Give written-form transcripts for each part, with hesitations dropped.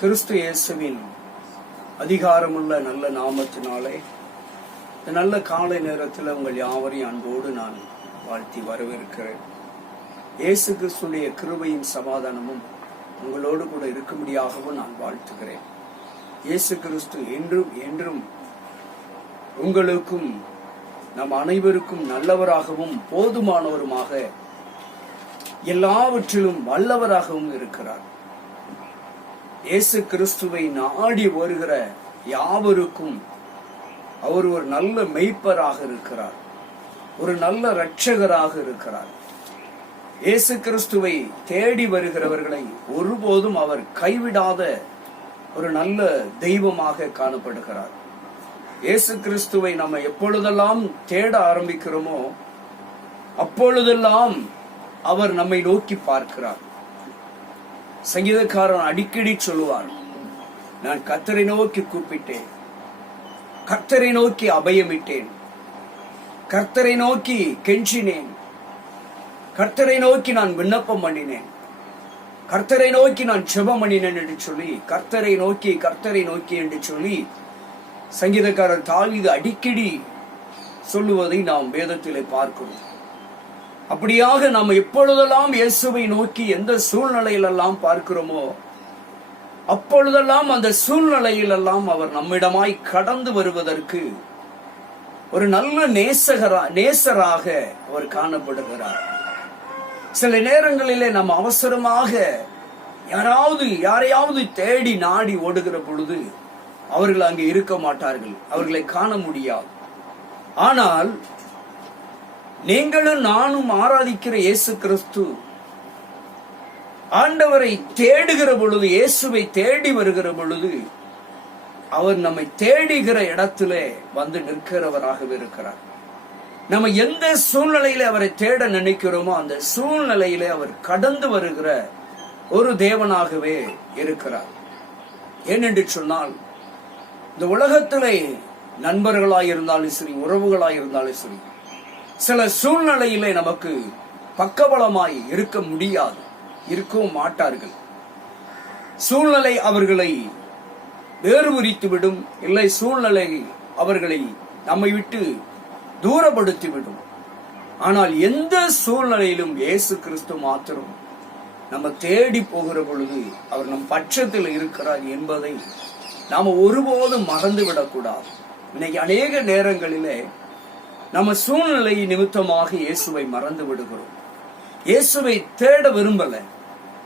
கிறிஸ்து இயேசுவின் அதிகாரமுள்ள நல்ல நாமத்தினாலே இந்த நல்ல காலை நேரத்தில் உங்கள் யாவரையும் அன்போடு நான் வாழ்த்தி வரவேற்கிறேன். இயேசு கிறிஸ்துடைய கிருபையின் சமாதானமும் உங்களோடு கூட இருக்கும்படியாகவும் நான் வாழ்த்துகிறேன். இயேசு கிறிஸ்து என்றும் என்றும் உங்களுக்கும் நம் அனைவருக்கும் நல்லவராகவும் போதுமானவருமாக எல்லாவற்றிலும் வல்லவராகவும் இருக்கிறார். இயேசு கிறிஸ்துவை நாடி வருகிற யாவருக்கும் அவர் ஒரு நல்ல மெய்ப்பராக இருக்கிறார், ஒரு நல்ல இரட்சகராக இருக்கிறார். இயேசு கிறிஸ்துவை தேடி வருகிறவர்களை ஒருபோதும் அவர் கைவிடாத ஒரு நல்ல தெய்வமாக காணப்படுகிறார். இயேசு கிறிஸ்துவை நம்ம எப்பொழுதெல்லாம் தேட ஆரம்பிக்கிறோமோ அப்பொழுதெல்லாம் அவர் நம்மை நோக்கி பார்க்கிறார். சங்கீதக்காரன் அடிக்கடி சொல்லுவார், நான் கர்த்தரை நோக்கி கூப்பிட்டேன், கர்த்தரை நோக்கி அபயமிட்டேன், கர்த்தரை நோக்கி கெஞ்சினேன், கர்த்தரை நோக்கி நான் விண்ணப்பம் பண்ணினேன், கர்த்தரை நோக்கி நான் ஜெபம் பண்ணினேன் என்று சொல்லி கர்த்தரை நோக்கி என்று சொல்லி சங்கீதக்காரர் தாவீது அடிக்கடி சொல்லுவதை நாம் வேதத்திலே பார்க்கிறோம். அப்படியாக நாம் எப்பொழுதெல்லாம் இயேசுவை நோக்கி எந்த சூழ்நிலையிலெல்லாம் பார்க்கிறோமோ அப்பொழுதெல்லாம் அந்த சூழ்நிலையிலெல்லாம் அவர் நம்மிடமாய் கடந்து வருவதற்கு ஒரு நல்ல நேசராக அவர் காணப்படுகிறார். சில நேரங்களிலே நாம் அவசரமாக யாரையாவது தேடி நாடி ஓடுகிற பொழுது அவர்கள் அங்கே இருக்க மாட்டார்கள், அவர்களை காண முடியாது. ஆனால் நீங்களும் நானும் ஆராதிக்கிற இயேசு கிறிஸ்து ஆண்டவரை தேடுகிற பொழுது, இயேசுவை தேடி வருகிற பொழுது அவர் நம்மை தேடுகிற இடத்திலே வந்து நிற்கிறவராகவே இருக்கிறார். நம்ம எந்த சூழ்நிலையில அவரை தேட நினைக்கிறோமோ அந்த சூழ்நிலையிலே அவர் கடந்து வருகிற ஒரு தேவனாகவே இருக்கிறார். ஏனென்று சொன்னால், இந்த உலகத்திலே நண்பர்களாயிருந்தாலும் சரி, உறவுகளாயிருந்தாலும் சரி, சில சூழ்நிலையிலே நமக்கு பக்கபலமாய் இருக்க முடியாது, இருக்கவும் மாட்டார்கள். சூழ்நிலை அவர்களை வேறுபடுத்திவிடும், இல்லை சூழ்நிலை அவர்களை நம்மை விட்டு தூரப்படுத்திவிடும். ஆனால் எந்த சூழ்நிலையிலும் இயேசு கிறிஸ்து மாத்திரம் நம்ம தேடி போகிற பொழுது அவர் நம் பட்சத்தில் இருக்கிறார் என்பதை நாம ஒருபோதும் மறந்து விடக்கூடாது. இன்னைக்கு அநேக நேரங்களிலே நம்ம சூழ்நிலை நிமித்தமாக இயேசுவை மறந்து விடுகிறோம். இயேசுவை தேட விரும்பல,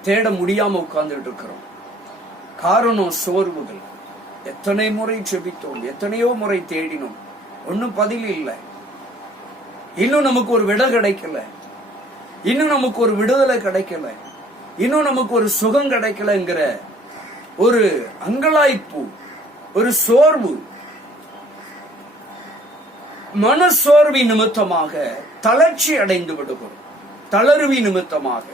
தேட முடியாம உட்கார்ந்துட்டு இருக்கிறோம். காரணம் சோர்வுகள். எத்தனை முறை ஜெபித்தோம், எத்தனையோ முறை தேடினோம், ஒன்னும் பதில் இல்லை. இன்னும் நமக்கு ஒரு விட கிடைக்கல, இன்னும் நமக்கு ஒரு விடுதலை கிடைக்கல, இன்னும் நமக்கு ஒரு சுகம் கிடைக்கலங்கிற ஒரு அங்கலாய்ப்பு, ஒரு சோர்வு, மனசோர்வி நிமித்தமாக தளர்ச்சி அடைந்து விடுகிறோம். தளர்வி நிமித்தமாக,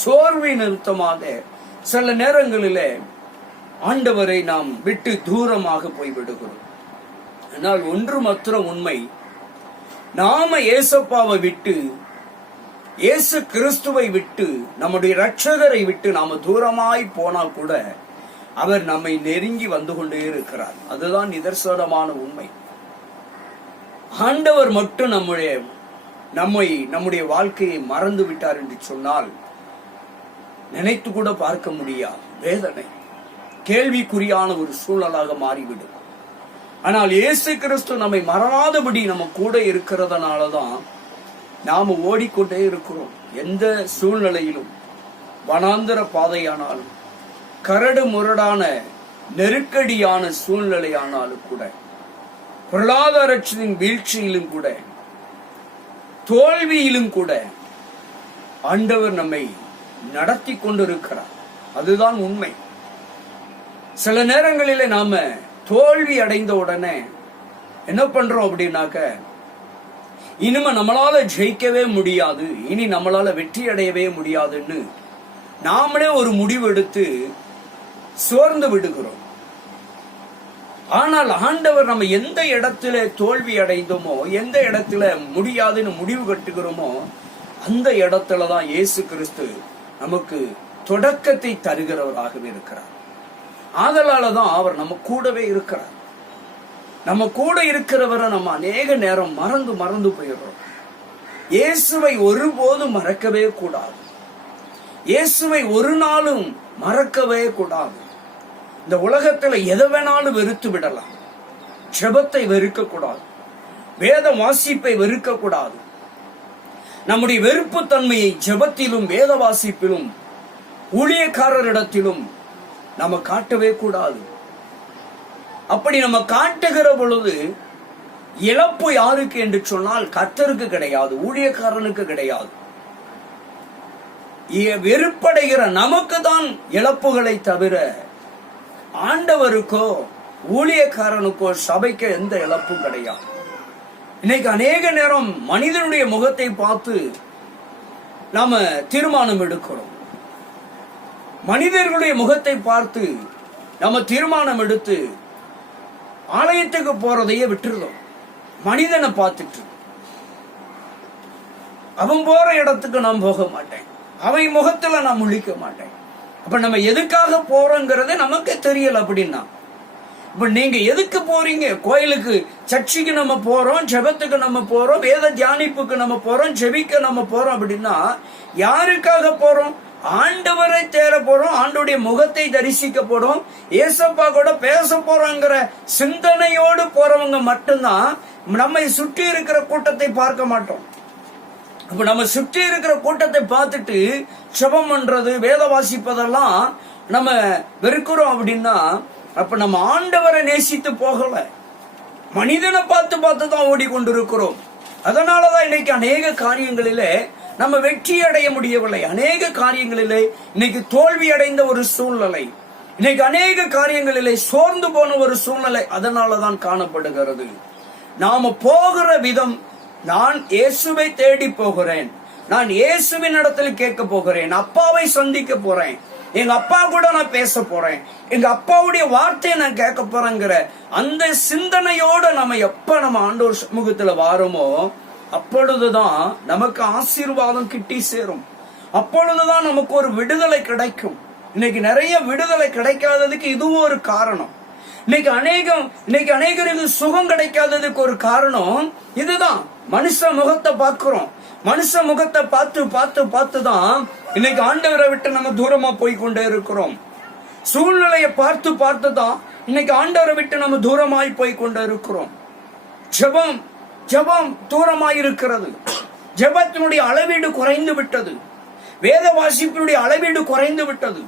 சோர்வி நிமித்தமாக சில நேரங்களிலே ஆண்டவரை நாம் விட்டு தூரமாக போய்விடுகிறோம். ஆனால் ஒன்று மாத்திரம் உண்மை, நாம ஏசப்பாவை விட்டு, இயேசு கிறிஸ்துவை விட்டு, நம்முடைய இரட்சகரை விட்டு நாம தூரமாய் போனால் கூட அவர் நம்மை நெருங்கி வந்து கொண்டே இருக்கிறார். அதுதான் நிதர்சனமான உண்மை. ஆண்டவர் மட்டும் நம்முடைய வாழ்க்கையை மறந்து விட்டார் என்று சொன்னால் நினைத்து கூட பார்க்க முடியாது. வேதனை, கேள்விக்குறியான ஒரு சூழலாக மாறிவிடும். ஆனால் இயேசு கிறிஸ்து நம்மை மறவாதபடி நம்ம கூட இருக்கிறதுனாலதான் நாம ஓடிக்கொண்டே இருக்கிறோம். எந்த சூழ்நிலையிலும், வனாந்தர பாதையானாலும், கரடு முரடான நெருக்கடியான சூழ்நிலையானாலும் கூட, பொருளாதாரத்தின் வீழ்ச்சியிலும் கூட, தோல்வியிலும் கூட ஆண்டவர் நம்மை நடத்தி கொண்டிருக்கிறார். அதுதான் உண்மை. சில நேரங்களிலே நாம தோல்வி அடைந்த உடனே என்ன பண்றோம் அப்படின்னாக்க, இனிமே நம்மளால ஜெயிக்கவே முடியாது, இனி நம்மளால வெற்றி அடையவே முடியாதுன்னு நாமளே ஒரு முடிவு எடுத்து சோர்ந்து விடுகிறோம். ஆனால் ஆண்டவர் நம்ம எந்த இடத்துல தோல்வி அடைந்தோமோ, எந்த இடத்துல முடியாதுன்னு முடிவு கட்டுகிறோமோ, அந்த இடத்துலதான் இயேசு கிறிஸ்து நமக்கு தொடக்கத்தை தருகிறவராகவே இருக்கிறார். ஆதலாலதான் அவர் நம்ம கூடவே இருக்கிறார். நம்ம கூட இருக்கிறவரை நம்ம அநேக நேரம் மறந்து போயிடுறோம். இயேசுவை ஒருபோதும் மறக்கவே கூடாது. இயேசுவை ஒரு நாளும் மறக்கவே கூடாது. இந்த உலகத்துல எதை வேணாலும் வெறுத்து விடலாம். ஜெபத்தை வெறுக்க கூடாது. வேத வாசிப்பை வெறுக்க கூடாது. நம்முடைய வெறுப்பு தன்மையை ஜெபத்திலும் வேத வாசிப்பிலும் ஊழியக்காரரிடத்திலும் நம்ம காட்டவே கூடாது. அப்படி நம்ம காட்டுகிற பொழுது இழப்பு யாருக்கு என்று சொன்னால் கர்த்தருக்கு கிடையாது, ஊழியக்காரனுக்கு கிடையாது. வெறுப்படைகிற நமக்கு தான் இழப்புகளை தவிர ஆண்டவருக்கோ ஊழியக்காரனுக்கோ சபைக்கு எந்த இழப்பும் கிடையாது. இன்னைக்கு அநேக நேரம் மனிதனுடைய முகத்தை பார்த்து நாம தீர்மானம் எடுக்கிறோம். மனிதர்களுடைய முகத்தை பார்த்து நம்ம தீர்மானம் எடுத்து ஆலயத்துக்கு போறதையே விட்டுருதோம். மனிதனை பார்த்துட்டு அவன் போற இடத்துக்கு நான் போக மாட்டேன், அவன் முகத்துல நான் முழிக்க மாட்டேன். அப்ப நம்ம எதுக்காக போறோங்கிறதே நமக்கு தெரியல. அப்படின்னா இப்ப நீங்க எதுக்கு போறீங்க? கோயிலுக்கு, சர்ச்சுக்கு நம்ம போறோம், ஜெபத்துக்கு நம்ம போறோம், வேத தியானிப்புக்கு நம்ம போறோம், ஜெபிக்க நம்ம போறோம். அப்படின்னா யாருக்காக போறோம்? ஆண்டவரை தேட போறோம், ஆண்டோடைய முகத்தை தரிசிக்க போறோம், ஏசப்பா கூட பேச போறோங்கிற சிந்தனையோடு போறவங்க மட்டும்தான் நம்மை சுற்றி இருக்கிற கூட்டத்தை பார்க்க மாட்டோம். அப்ப நம்ம சுற்றி இருக்கிற கூட்டத்தை பார்த்துட்டு ஜெபம் பண்றது, வேத வாசிப்பதெல்லாம் நம்ம வெறுக்கிறோம். அப்படின்னா அப்ப நம்ம ஆண்டவரை நேசித்து போகல, மனிதனை பார்த்து தான் ஓடிக்கொண்டிருக்கிறோம். அதனாலதான் இன்னைக்கு அநேக காரியங்களிலே நம்ம வெற்றி அடைய முடியவில்லை. அநேக காரியங்களிலே இன்னைக்கு தோல்வி அடைந்த ஒரு சூழ்நிலை, இன்னைக்கு அநேக காரியங்களிலே சோர்ந்து போன ஒரு சூழ்நிலை அதனாலதான் காணப்படுகிறது. நாம போகிற விதம், நான் இயேசுவை தேடி போகிறேன், நான் இயேசுவின் இடத்துல கேட்க போகிறேன், அப்பாவை சந்திக்க போறேன், எங்க அப்பா கூட நான் பேச போறேன், எங்க அப்பாவுடைய வார்த்தையை நான் கேட்க போறேங்கிற அந்த சிந்தனையோட நம்ம எப்ப நம்ம ஆண்டவர் சமூகத்துல வாரோமோ அப்பொழுதுதான் நமக்கு ஆசீர்வாதம் கிட்டி சேரும். அப்பொழுதுதான் நமக்கு ஒரு விடுதலை கிடைக்கும். இன்னைக்கு நிறைய விடுதலை கிடைக்காததுக்கு இதுவும் ஒரு காரணம். இன்னைக்கு அநேகருக்கு சுகம் கிடைக்காததுக்கு ஒரு காரணம் இதுதான். மனுஷ முகத்தை பார்க்கிறோம், மனுஷ முகத்தை பார்த்து தான் இன்னைக்கு ஆண்டவரை விட்டு நம்ம தூரமா போய் கொண்டே இருக்கிறோம். சூழ்நிலையை பார்த்து தான் இன்னைக்கு ஆண்டவரை விட்டு நம்ம தூரமாய் போய் கொண்டே இருக்கிறோம். ஜெபம் தூரமாயிருக்கிறது. ஜெபத்தினுடைய அளவீடு குறைந்து விட்டது. வேத வாசிப்பினுடைய அளவீடு குறைந்து விட்டது.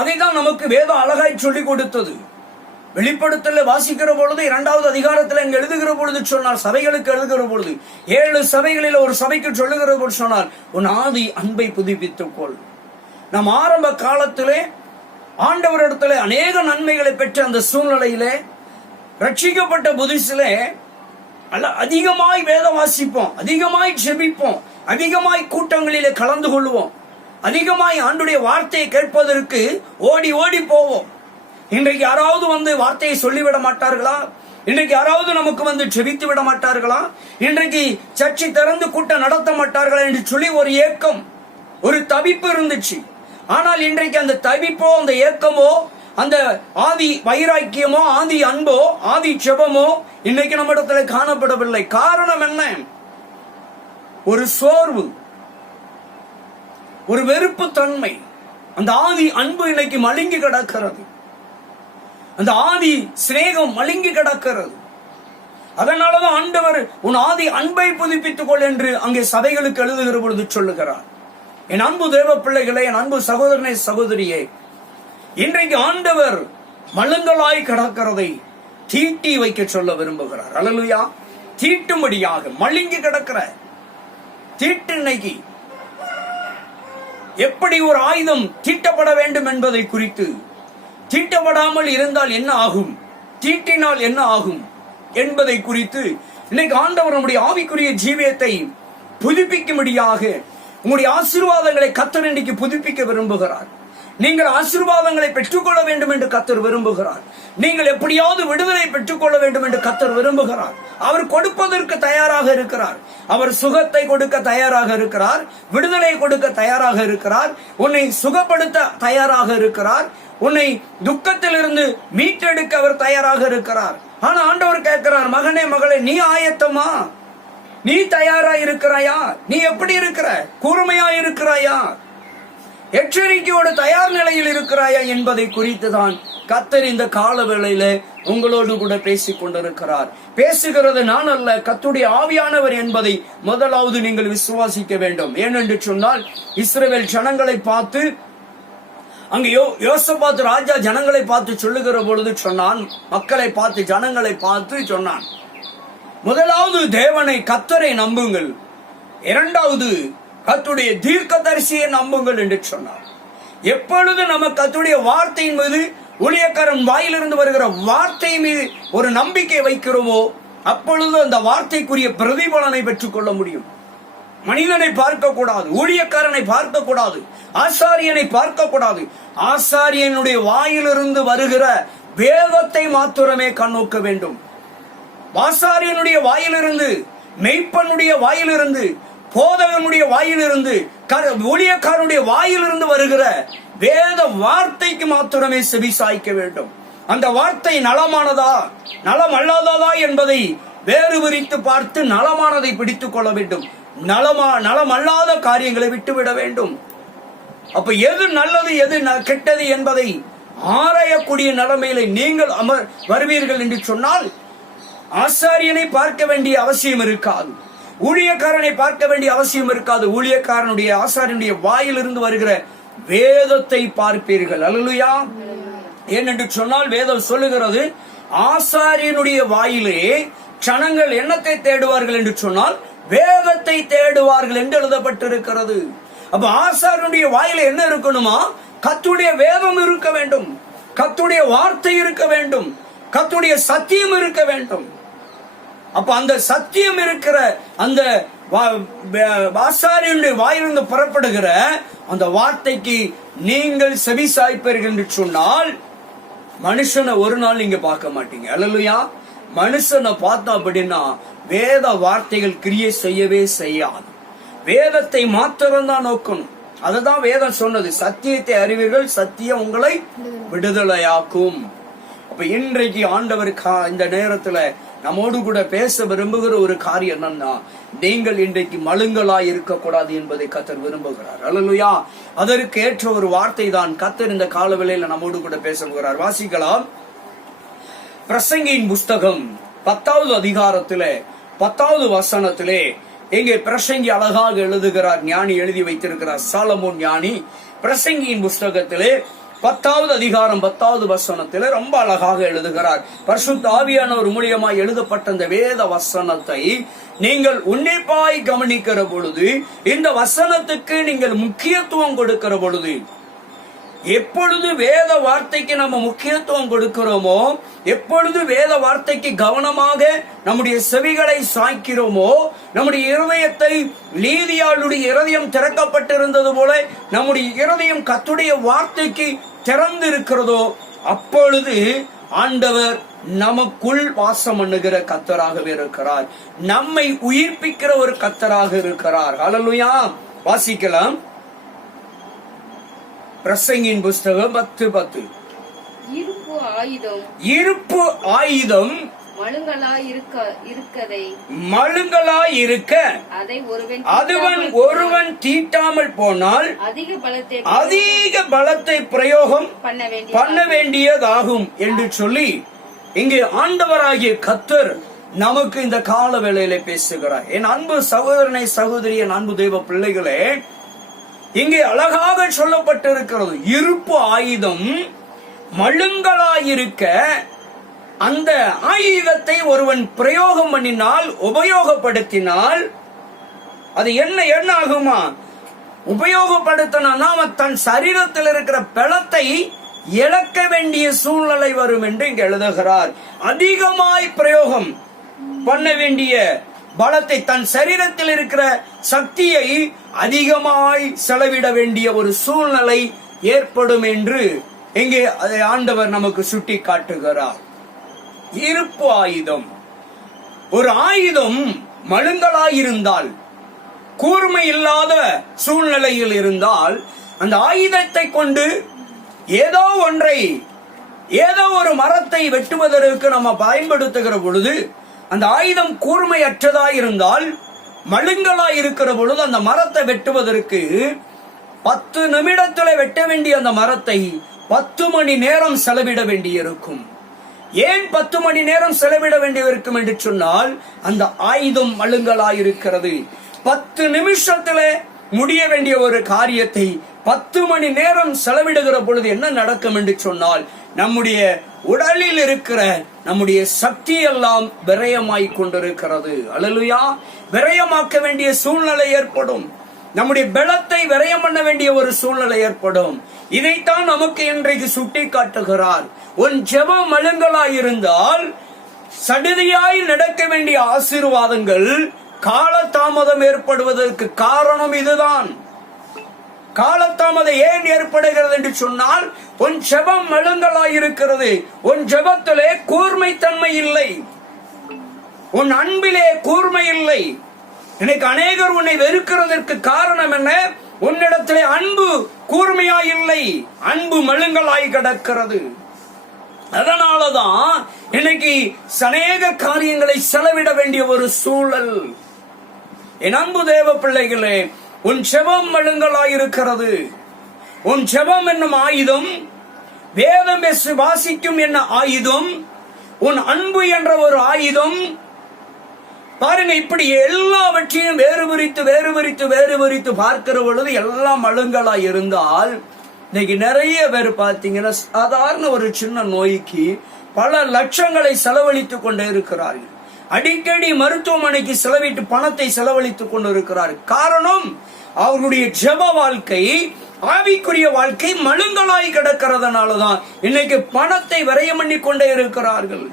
அதைதான் நமக்கு வேதம் அழகாய் சொல்லிக் கொடுத்தது. வெளிப்படுத்தல வாசிக்கிற பொழுது 2வது அதிகாரத்தில் இங்க எழுதுகிற பொழுது சொன்னார், சபைகளுக்கு எழுதுகிற பொழுது 7 சபைகளில் ஒரு சபைக்கு சொல்லுகிற பொழுது சொன்னார், உன் ஆதி அன்பை புதுப்பித்துக் கொள். நம் ஆரம்ப காலத்திலே ஆண்டவரிடத்திலே அநேக நன்மைகளை பெற்ற அந்த சூழ்நிலையிலே ரட்சிக்கப்பட்ட புதுசிலே அதிகமாய் வேத வாசிப்போம், அதிகமாய் ஜெபிப்போம், அதிகமாய் கூட்டங்களிலே கலந்து கொள்வோம், அதிகமாய் ஆண்டுடைய வார்த்தையை கேட்பதற்கு ஓடி ஓடி போவோம். இன்றைக்கு யாராவது வந்து வார்த்தையை சொல்லிவிட மாட்டார்களா? இன்றைக்கு யாராவது நமக்கு வந்து ஜெபித்து விட மாட்டார்களா? இன்றைக்கு சர்ச்சை திறந்து கூட்டம் நடத்த மாட்டார்களா என்று சொல்லி ஒரு ஏக்கம், ஒரு தவிப்பு இருந்துச்சு. ஆனால் இன்றைக்கு அந்த தவிப்போ, அந்த ஏக்கமோ, அந்த ஆதி வைராக்கியமோ, ஆதி அன்போ, ஆதி ஜெபமோ இன்னைக்கு நம்ம இடத்துல காணப்படவில்லை. காரணம் என்ன? ஒரு சோர்வு, ஒரு வெறுப்பு தன்மை. அந்த ஆதி அன்பு இன்னைக்கு மழுங்கி கிடக்கிறது. அந்த ஆதி சிநேகம் மழுங்கி கிடக்கிறது. அதனாலதான் ஆண்டவர் உன் ஆதி அன்பை புதுப்பித்துக் கொள் என்று அங்கே சபைகளுக்கு எழுதுகிற பொழுது சொல்லுகிறார். என் அன்பு தேவ பிள்ளைகளே, என் அன்பு சகோதரனே, சகோதரியே, இன்றைக்கு ஆண்டவர் மழுங்கலாய் கிடக்கிறதை தீட்டி வைக்க சொல்ல விரும்புகிறார். அல்லேலூயா. தீட்டும்படியாக மழுங்கி கிடக்கிற தீட்டு இன்னைக்கு எப்படி ஒரு ஆயுதம் தீட்டப்பட வேண்டும் என்பதை குறித்து, தீட்டப்படாமல் இருந்தால் என்ன ஆகும், தீட்டினால் என்ன ஆகும் என்பதை குறித்து இன்னைக்கு ஆண்டவர் நம்முடைய ஆவிக்குரிய ஜீவியத்தை புதுப்பிக்கும்படியாக உங்களுடைய ஆசீர்வாதங்களை கர்த்தர் இன்னைக்கு புதுப்பிக்க விரும்புகிறார். நீங்கள் ஆசீர்வாதங்களை பெற்றுக்கொள்ள வேண்டும் என்று கர்த்தர் விரும்புகிறார். நீங்கள் எப்படியாவது விடுதலை பெற்றுக்கொள்ள வேண்டும் என்று கர்த்தர் விரும்புகிறார். அவர் கொடுப்பதற்கு தயாராக இருக்கிறார். அவர் சுகத்தை கொடுக்க தயாராக இருக்கிறார். விடுதலை கொடுக்க தயாராக இருக்கிறார். உன்னை சுகப்படுத்த தயாராக இருக்கிறார். உன்னை துக்கத்தில் இருந்து மீட்டெடுக்க அவர் தயாராக இருக்கிறார். ஆனா ஆண்டவர் கேட்கிறார், மகனே மகளே, நீ ஆயத்தமா? நீ தயாரா இருக்கிறாயா? நீ எப்படி இருக்கிற? கூர்மையா இருக்கிறாயா? எச்சரிக்கையோடு தயார் நிலையில் இருக்கிறாயா என்பதை குறித்துதான் கர்த்தர் இந்த கால வேளையில உங்களோடு கூட பேசிக் கொண்டிருக்கிறார். பேசுகிறது நான் அல்ல, கர்த்தருடைய ஆவியானவர் என்பதை முதலாவது நீங்கள் விசுவாசிக்க வேண்டும். ஏனென்று சொன்னால், இஸ்ரவேல் ஜனங்களை பார்த்து, அங்கு யோசபாத் ராஜா ஜனங்களை பார்த்து சொல்லுகிற பொழுது சொன்னான், மக்களை பார்த்து ஜனங்களை பார்த்து சொன்னான், முதலாவது தேவனை கர்த்தரை நம்புங்கள், இரண்டாவது கர்த்தருடைய தீர்க்கதரிசியை நம்புங்கள் என்று சொன்னார். எப்பொழுது நம்ம கர்த்தருடைய வார்த்தையின் மீது, ஊழியக்காரன் வாயிலிருந்து வருகிற வார்த்தை மீது ஒரு நம்பிக்கை வைக்கிறோமோ, அப்பொழுது அந்த வார்த்தைக்குரிய பிரதிபலனை பெற்றுக் கொள்ள முடியும். மனிதனை பார்க்க கூடாது, ஊழியக்காரனை பார்க்க கூடாது, ஆசாரியனை பார்க்க கூடாது. ஆசாரியனுடைய வாயிலிருந்து வருகிற வேதத்தை மாத்திரமே கண்ணோக்க வேண்டும். ஆசாரியனுடைய வாயிலிருந்து, மெய்ப்பனுடைய வாயிலிருந்து, போதகனுடைய வாயிலிருந்து, ஊழியக்காரனுடைய வாயிலிருந்து வருகிற வேத வார்த்தைக்கு மாத்திரமே செவி சாய்க்க வேண்டும். அந்த வார்த்தை நலமானதா நலம் அல்லாததா என்பதை வேறு விரித்து பார்த்து நலமானதை பிடித்துக் கொள்ள வேண்டும். நலம் அல்லாத காரியங்களை விட்டுவிட வேண்டும். அப்ப எது நல்லது எது கெட்டது என்பதை ஆராயக்கூடிய நிலைமையில நீங்கள் வருவீர்கள் என்று சொன்னால், ஆசாரியனை பார்க்க வேண்டிய அவசியம் இருக்காது, ஊழியக்காரனை பார்க்க வேண்டிய அவசியம் இருக்காது. ஊழியக்காரனுடைய, ஆசாரியனுடைய வாயிலிருந்து வருகிற வேதத்தை பார்ப்பீர்கள். அல்லேலூயா. ஏனென்று சொன்னால், வேதம் சொல்லுகிறது, ஆசாரியனுடைய வாயிலே ஜனங்கள் என்னத்தை தேடுவார்கள் என்று சொன்னால் வேதத்தை தேடுவார்கள் என்று எழுதப்பட்டிருக்கிறது. அப்ப ஆசாரியனுடைய வாயில என்ன இருக்கணுமா? கர்த்தருடைய வேதம் இருக்க வேண்டும், கர்த்தருடைய வார்த்தை இருக்க வேண்டும், கர்த்தருடைய சத்தியம் இருக்க வேண்டும். அப்ப அந்த சத்தியம் இருக்கிற அந்த ஆசாரியனுடைய வாயிலிருந்து புறப்படுகிற அந்த வார்த்தைக்கு நீங்கள் செவி சாய்ப்பீர்கள் என்று சொன்னால், மனுஷனை ஒரு நாள் நீங்க பார்க்க மாட்டீங்க. அல்லேலூயா. மனுஷனை பார்த்தோம் அப்படின்னா வேத வார்த்தைகள் கிரியை செய்யவே செய்யாது. வேதத்தை மாத்திரம்தான் நோக்கணும். அதுதான் வேதம் சொன்னது, சத்தியத்தை அறிவீர்கள், சத்தியம் உங்களை விடுதலையாக்கும். அப்ப இன்றைக்கு ஆண்டவர் இந்த நேரத்துல நம்மோடு கூட பேச விரும்புகிற ஒரு காரியம் என்னன்னா, நீங்கள் இன்றைக்கு மழுங்கலாய் இருக்கக்கூடாது என்பதை கர்த்தர் விரும்புகிறார். அல்லேலூயா. அதற்கு ஏற்ற ஒரு வார்த்தை தான் கர்த்தர் இந்த காலவேளையில நம்மோடு கூட பேசுகிறார். வாசிக்கலாம். பிரசங்கியின் புஸ்தகம் 10வது அதிகாரத்திலே 10வது வசனத்திலே இங்கே பிரசங்கி அழகாக எழுதுகிறார். ஞானி எழுதி வைத்திருக்கிறார், சாலமோன் ஞானி. பிரசங்கியின் புஸ்தகத்திலே 10வது அதிகாரம் 10வது வசனத்திலே ரொம்ப அழகாக எழுதுகிறார். பரிசுத்த ஆவியானவர் மூலியமாய் எழுதப்பட்ட இந்த வேத வசனத்தை நீங்கள் உன்னிப்பாய் கவனிக்கிற பொழுது, இந்த வசனத்துக்கு நீங்கள் முக்கியத்துவம் கொடுக்கிற பொழுது, எப்பொழுது வேத வார்த்தைக்கு நம்ம முக்கியத்துவம் கொடுக்கிறோமோ, எப்பொழுது வேத வார்த்தைக்கு கவனமாக நம்முடைய செவிகளை சாய்க்கிறோமோ, நம்முடைய இருதயத்தை, லீதியாளுடைய இருதயம் திறக்கப்பட்டிருந்தது போல நம்முடைய இருதயம் கர்த்தருடைய வார்த்தைக்கு திறந்து இருக்கிறதோ, அப்பொழுது ஆண்டவர் நமக்குள் வாசம் பண்ணுகிற கர்த்தராகவே இருக்கிறார். நம்மை உயிர்ப்பிக்கிற ஒரு கர்த்தராக இருக்கிறார். அல்லேலூயா. வாசிக்கலாம். பிரசங்கியின் புஸ்தகம் 10:10. இருப்பு ஆயுதம் மழுங்கலாய் இருக்க அதுவன் ஒருவன் தீட்டாமல் போனால் அதிக பலத்தை பிரயோகம் பண்ண வேண்டியதாகும் என்று சொல்லி இங்கே ஆண்டவராகிய கர்த்தர் நமக்கு இந்த கால வேளையிலே பேசுகிறார். என் அன்பு சகோதரனை, சகோதரி, என் அன்பு தெய்வ பிள்ளைகளே, இங்கே அழகாக சொல்லப்பட்டிருக்கிறது, இருப்பு ஆயுதம் மழுங்கலாயிருக்க அந்த ஆயுதத்தை ஒருவன் பிரயோகம் பண்ணினால், உபயோகப்படுத்தினால், அது என்ன ஆகுமா? உபயோகப்படுத்தினா அவன் தன் சரீரத்தில் இருக்கிற பலத்தை இழக்க வேண்டிய சூழ்நிலை வரும் என்று இங்கு எழுதுகிறார். அதிகமாய் பிரயோகம் பண்ண வேண்டிய பலத்தை, தன் சரீரத்தில் இருக்கிற சக்தியை அதிகமாய் செலவிட வேண்டிய ஒரு சூழ்நிலை ஏற்படும் என்று இங்கே அதை ஆண்டவர் நமக்கு சுட்டி காட்டுகிறார். இருப்பு ஆயுதம். ஒரு ஆயுதம் மழுங்கலாயிருந்தால், கூர்மை இல்லாத சூழ்நிலையில் இருந்தால், அந்த ஆயுதத்தை கொண்டு ஏதோ ஒன்றை, ஏதோ ஒரு மரத்தை வெட்டுவதற்கு நம்ம பயன்படுத்துகிற பொழுது, அந்த ஆயுதம் கூர்மையற்றதாயிருந்தால், மழுங்கலாய் இருக்கிற பொழுது அந்த மரத்தை வெட்டுவதற்கு 10 நிமிடத்தில் வெட்ட வேண்டிய அந்த மரத்தை 10 மணி நேரம் செலவிட வேண்டியிருக்கும். ஏன் 10 மணி நேரம் செலவிட வேண்டியிருக்கும் என்று சொன்னால், அந்த ஆயுதம் மழுங்கலாயிருக்கிறது. 10 நிமிஷத்துல முடிய வேண்டிய ஒரு காரியத்தை 10 மணி நேரம் செலவிடுகிற பொழுது என்ன நடக்கும் என்று சொன்னால், நம்முடைய உடலில் இருக்கிற நம்முடைய சக்தி எல்லாம் விரயமாய் கொண்டிருக்கிறது. அல்லேலூயா. விரயமாக்க வேண்டிய சூழ்நிலை ஏற்படும். நம்முடைய பலத்தை விரயம் பண்ண வேண்டிய ஒரு சூழ்நிலை ஏற்படும். இதைத்தான் நமக்கு இன்றைக்கு சுட்டி காட்டுகிறார். உன் ஜெபம் மழுங்கலாயிருந்தால் சடுதியாய் நடக்க வேண்டிய ஆசீர்வாதங்கள் காலதாமதம் ஏற்படுவதற்கு காரணம் இதுதான். காலதாமதம் ஏன் ஏற்படுகிறது என்று சொன்னால், உன் ஜெபம் மழுங்கலாயிருக்கிறது. உன் ஜெபத்திலே கூர்மைத்தன்மை இல்லை, உன் அன்பிலே கூர்மை இல்லை. எனக்கு அநேகர் உன்னை வெறுக்கிறதற்கு காரணம் என்ன? உன்னிடத்திலே அன்பு கூர்மையாய் இல்லை, அன்பு மழுங்கலாய் கிடக்கிறது. அதனாலதான் இன்னைக்கு அநேக காரியங்களை செலவிட வேண்டிய ஒரு சூழல். என் அன்பு தேவ பிள்ளைகளே, உன் ஜெபம் மழுங்கலாயிருக்கிறது. உன் ஜெபம் என்னும் ஆயுதம், வேதம் வாசிக்கும் என்ன ஆயுதம், உன் அன்பு என்ற ஒரு ஆயுதம். பாருங்க, இப்படி எல்லாவற்றையும் வேறு பிரித்து பார்க்கிற பொழுது எல்லாம் மழுங்கலா இருந்தால், இன்னைக்கு நிறைய பேர் பார்த்தீங்கன்னா சாதாரண ஒரு சின்ன நோய்க்கு பல லட்சங்களை செலவழித்துக் கொண்டே இருக்கிறார்கள். அடிக்கடி மருத்துவமனைக்கு செலவிட்டு பணத்தை செலவழித்துக் கொண்டு இருக்கிறார்கள். காரணம், அவர்களுடைய ஜெப வாழ்க்கை, ஆவிக்குரிய வாழ்க்கை மழுங்கலாய் கிடக்கிறதுனாலதான் இன்னைக்கு பணத்தை விரயம் பண்ணி கொண்டே இருக்கிறார்கள்.